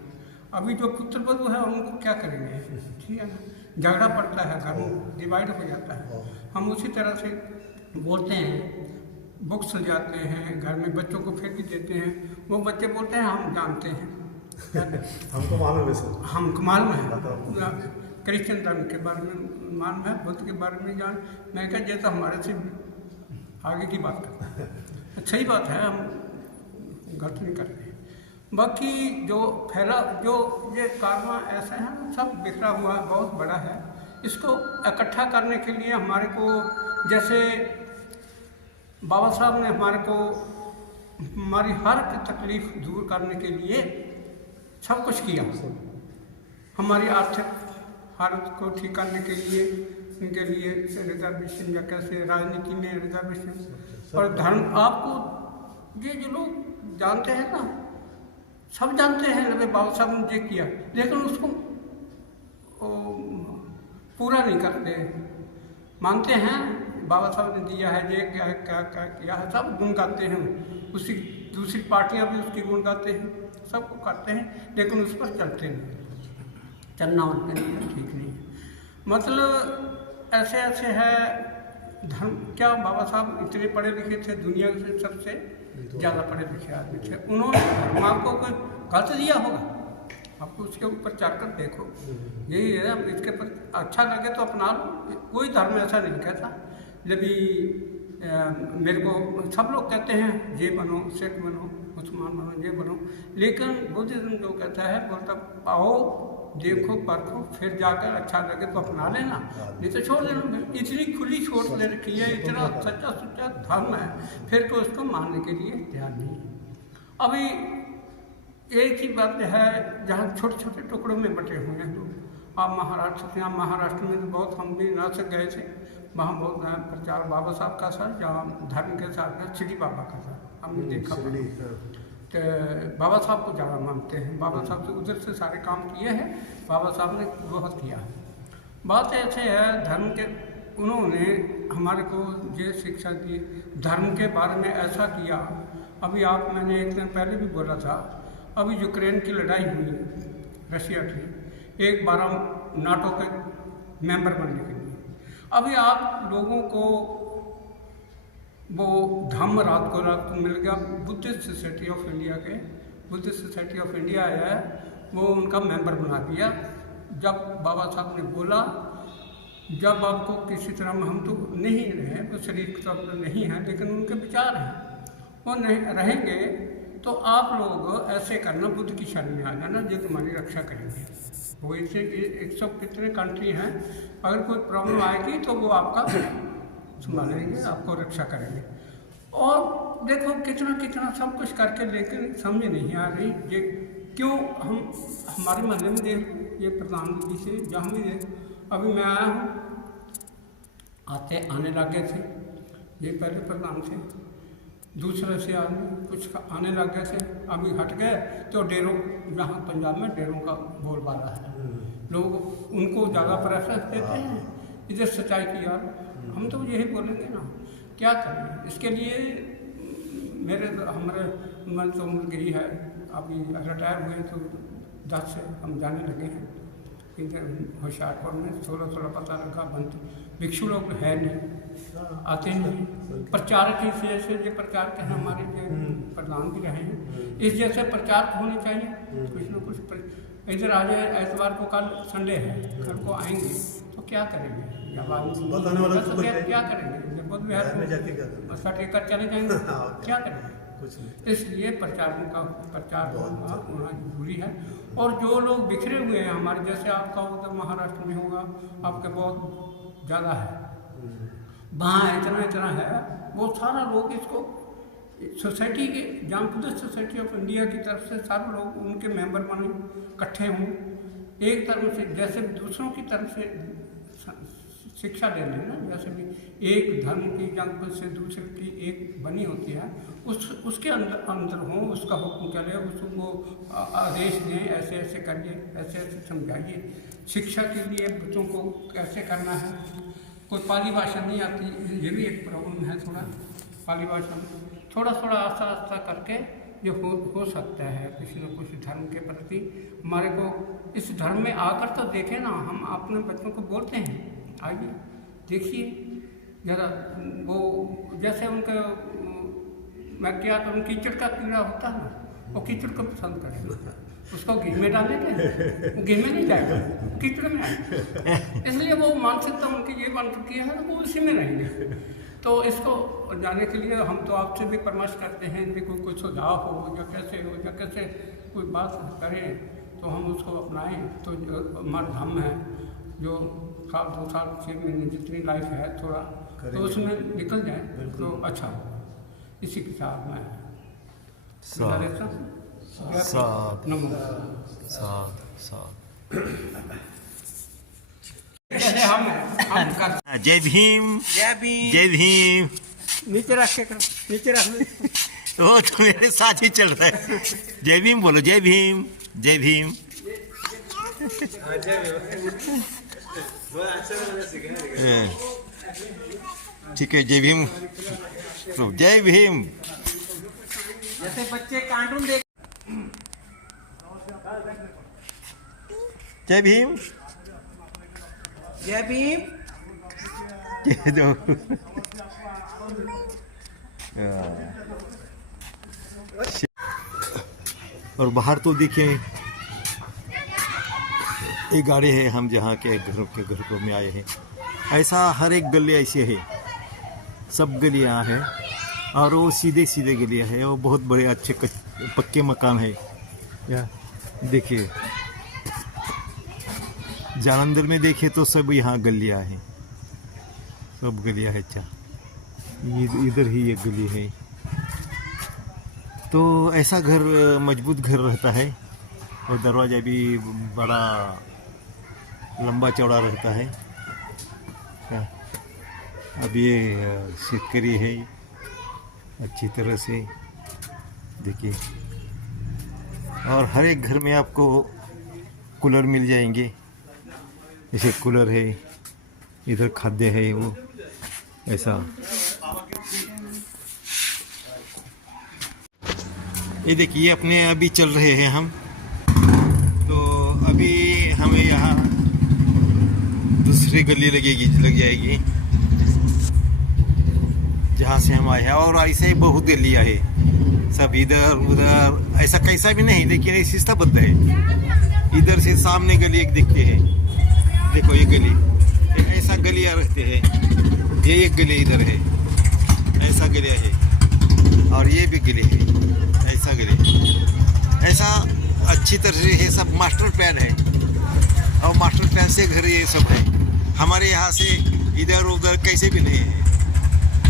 अभी जो पुत्र वधू है उनको क्या करेंगे? ठीक है ना, झगड़ा पड़ता है, घर डिवाइड हो जाता है। हम उसी तरह से बोलते हैं, बुक्स जाते हैं, घर में बच्चों को फेंक देते हैं। वो बच्चे बोलते हैं हम जानते हैं, हमको मालूम है सर, हमको मालूम है, क्रिश्चियन धर्म के बारे में मालूम है, बुद्ध के बारे में जान। मैं कहा ये तो हमारे से आगे की बात करते हैं। सही बात है, हम गलत नहीं करते। बाकी जो फैला जो ये कारवां ऐसा है, सब बिखरा हुआ है, बहुत बड़ा है। इसको इकट्ठा करने के लिए हमारे को, जैसे बाबा साहब ने हमारे को हमारी हर तकलीफ दूर करने के लिए सब कुछ किया। हमारी आर्थिक हालत को ठीक करने के लिए उनके लिए रिजर्वेशन या कैसे राजनीति में रिजर्वेशन और धर्म, आपको ये जो लोग जानते हैं ना, सब जानते हैं लगे बाबा साहब ने ये किया, लेकिन उसको पूरा नहीं करते। मानते हैं बाबा साहब ने दिया है, ये क्या है, क्या क्या किया है, सब गुण गाते हैं। उसी दूसरी पार्टियां भी उसकी गुण गाते हैं, सबको करते हैं, लेकिन उस पर चलते नहीं। चलना उनके लिए ठीक नहीं है। मतलब ऐसे ऐसे है धर्म। क्या बाबा साहब इतने पढ़े लिखे थे, दुनिया से सबसे ज़्यादा पढ़े लिखे आदमी थे। उन्होंने धर्म आपको कोई गलत दिया होगा, आपको उसके ऊपर चढ़कर देखो, यही है। इसके पर अच्छा लगे तो अपना लो, कोई धर्म ऐसा नहीं कहता। जब मेरे को सब लोग कहते हैं ये बनो, सिख बनो, मुसलमान मुसलमान बनो, ये बनो। लेकिन बुद्धिज्म जो कहता है, बोलता आओ देखो परखो फिर जाकर अच्छा लगे तो अपना लेना, नहीं तो छोड़ देना। इतनी खुली छूट दे रखी है, इतना सच्चा सच्चा धर्म है, फिर तो उसको मानने के लिए तैयार नहीं। अभी एक ही बात है, जहाँ छोटे छोटे टुकड़ों में बटे हुए हैं लोग। आप महाराष्ट्र से, यहाँ महाराष्ट्र में तो बहुत हम भी नासिक गए थे, वहाँ बहुत प्रचार बाबा साहब का था, जहाँ धर्म के साथ में शिरडी बाबा का था, हमने देखा। तो बाबा साहब को ज़्यादा मानते हैं, बाबा साहब से उधर से सारे काम किए हैं, बाबा साहब ने बहुत किया है। बात ऐसे है धर्म के, उन्होंने हमारे को ये शिक्षा दी, धर्म के बारे में ऐसा किया। अभी मैंने एक दिन पहले भी बोला था, अभी यूक्रेन की लड़ाई हुई रशिया की, 12 नाटो के मेंबर बनने के लिए। अभी आप लोगों को वो धम्म रात को मिल गया, बुद्धिस्ट सोसाइटी ऑफ इंडिया के, बुद्धिस्ट सोसाइटी ऑफ इंडिया है वो उनका मेंबर बना दिया। जब बाबा साहब ने बोला, जब आपको किसी तरह हम तो नहीं रहे, वो शरीर के तौर पर नहीं है, लेकिन उनके विचार हैं, वो नहीं रहेंगे तो आप लोग ऐसे करना, बुद्ध की शरण में आ जाना, जो तुम्हारी रक्षा करेंगे। वो इसे 100 कितने कंट्री हैं, अगर कोई प्रॉब्लम आएगी तो वो आपका संभालेंगे, आपको रक्षा करेंगे। और देखो कितना कितना सब कुछ करके, लेकिन समझ नहीं आ रही ये क्यों। हम हमारे महल्ले में देख, ये प्रधानमंत्री से जहाँ भी देख, अभी मैं आया हूँ, आने लग गए थे, ये पहले प्रधान थे, दूसरे से आदमी कुछ आने लग गए थे, अभी हट गए तो डेरों, जहाँ पंजाब में डेरों का बोलबाला है, लोग उनको ज़्यादा प्रेफरेंस देते हैं, इधर सच्चाई की यार। हम तो यही बोलेंगे ना, क्या करें इसके लिए। हमारे मन तो उम्र गई है, अभी रिटायर हुए तो 10 से हम जाने लगे हैं इधर होशियारपुर में। 16 पता लगा बनते, भिक्षु लोग है नहीं, आते नहीं, प्रचारक ही ऐसे जो प्रचार के हैं हमारे प्रधान भी रहे हैं, इस जैसे प्रचार होने चाहिए। कुछ न कुछ इधर आ जाए, एतवार को कल संडे है, कल को आएंगे तो क्या करेंगे, क्या करेंगे, बुद्ध विहार उसका टेकर चले जाएंगे, क्या करेंगे। इसलिए प्रचारों का प्रचार होना जरूरी है। और जो लोग बिखरे हुए हैं हमारे जैसे, आपका उधर महाराष्ट्र में होगा, आपके बहुत ज़्यादा है, वहाँ इतना है, वो सारा लोग इसको सोसाइटी के, जहाँ बुद्धिस्ट सोसाइटी ऑफ इंडिया की तरफ से सारे लोग उनके मेंबर बने, इकट्ठे हों, एक तरफ से जैसे दूसरों की तरफ से शिक्षा दे लें ना, जैसे भी एक धर्म की जंग से दूसरे की एक बनी होती है, उसके अंदर हो, उसका हुक्म चले, उसको आदेश दें, ऐसे ऐसे करिए, ऐसे ऐसे समझाइए। शिक्षा के लिए बच्चों को कैसे करना है, कोई पाली भाषा नहीं आती, ये भी एक प्रॉब्लम है थोड़ा, पाली भाषा में थोड़ा आस्ता आस्ता करके जो हो सकता है किसी न कुछ धर्म के प्रति। हमारे को इस धर्म में आकर तो देखें ना, हम अपने बच्चों को बोलते हैं आइए देखिए ज़रा, वो जैसे उनका मैं क्या करूँ, कीचड़ का कीड़ा होता है ना, वो कीचड़ को पसंद करेगा, उसको घी में डालेंगे, वो घी में नहीं जाएगा, कीचड़ में आएगा। इसलिए वो मानसिकता उनकी ये बन चुकी है, वो उसी में रहेंगे। तो इसको जाने के लिए हम तो आपसे भी परामर्श करते हैं कि कोई सुझाव हो या कैसे कोई बात करें तो हम उसको अपनाएं। तो हमारा धर्म है जो 1 2 साल 6 महीने जितनी लाइफ है थोड़ा तो उसमें निकल जाए तो अच्छा हो। इसी के साथ मैं जय भीम, जय भीम। नीचे रख वो तो मेरे साथ ही चल रहा है। जय भीम बोलो, जय भीम, जय भीम। ठीक है, जय भीम, जय भीम। जैसे बच्चे कार्टून देख, जय भीम, जय भीम। और बाहर तो देखिए एक गाड़ी है, हम जहाँ के घरों में आए हैं, ऐसा हर एक गली ऐसे है, सब गलियाँ हैं और वो सीधे गलियाँ हैं, वो बहुत बड़े अच्छे पक्के मकान है। या देखिए जालंधर में देखिए तो सब यहाँ गलियाँ हैं, सब गलियाँ है। अच्छा इधर ही एक गली है। तो ऐसा घर मजबूत घर रहता है और दरवाज़ा भी बड़ा लंबा चौड़ा रहता है। अब ये शेतकरी है अच्छी तरह से देखिए। और हर एक घर में आपको कूलर मिल जाएंगे, जैसे कूलर है, इधर खाद्य है वो ऐसा। ये देखिए अपने अभी चल रहे हैं हम, तो अभी हमें यहाँ दूसरी गली लग जाएगी जहाँ से हम आए हैं। और ऐसे ही बहुत गलियाँ है, सब इधर उधर ऐसा कैसा भी नहीं। देखिए ये शिस्ताबद्ध है। इधर से सामने गली एक दिखती है, देखो ये गली, ऐसा गलियाँ रहते हैं। ये एक गली इधर है, ऐसा गलियाँ है, और ये भी गली है, ऐसा गली। ऐसा अच्छी तरह से ये सब मास्टर प्लान है, और मास्टर प्लान से घर ये सब है। हमारे यहाँ से इधर उधर कैसे भी नहीं है,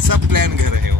सब प्लान घर है।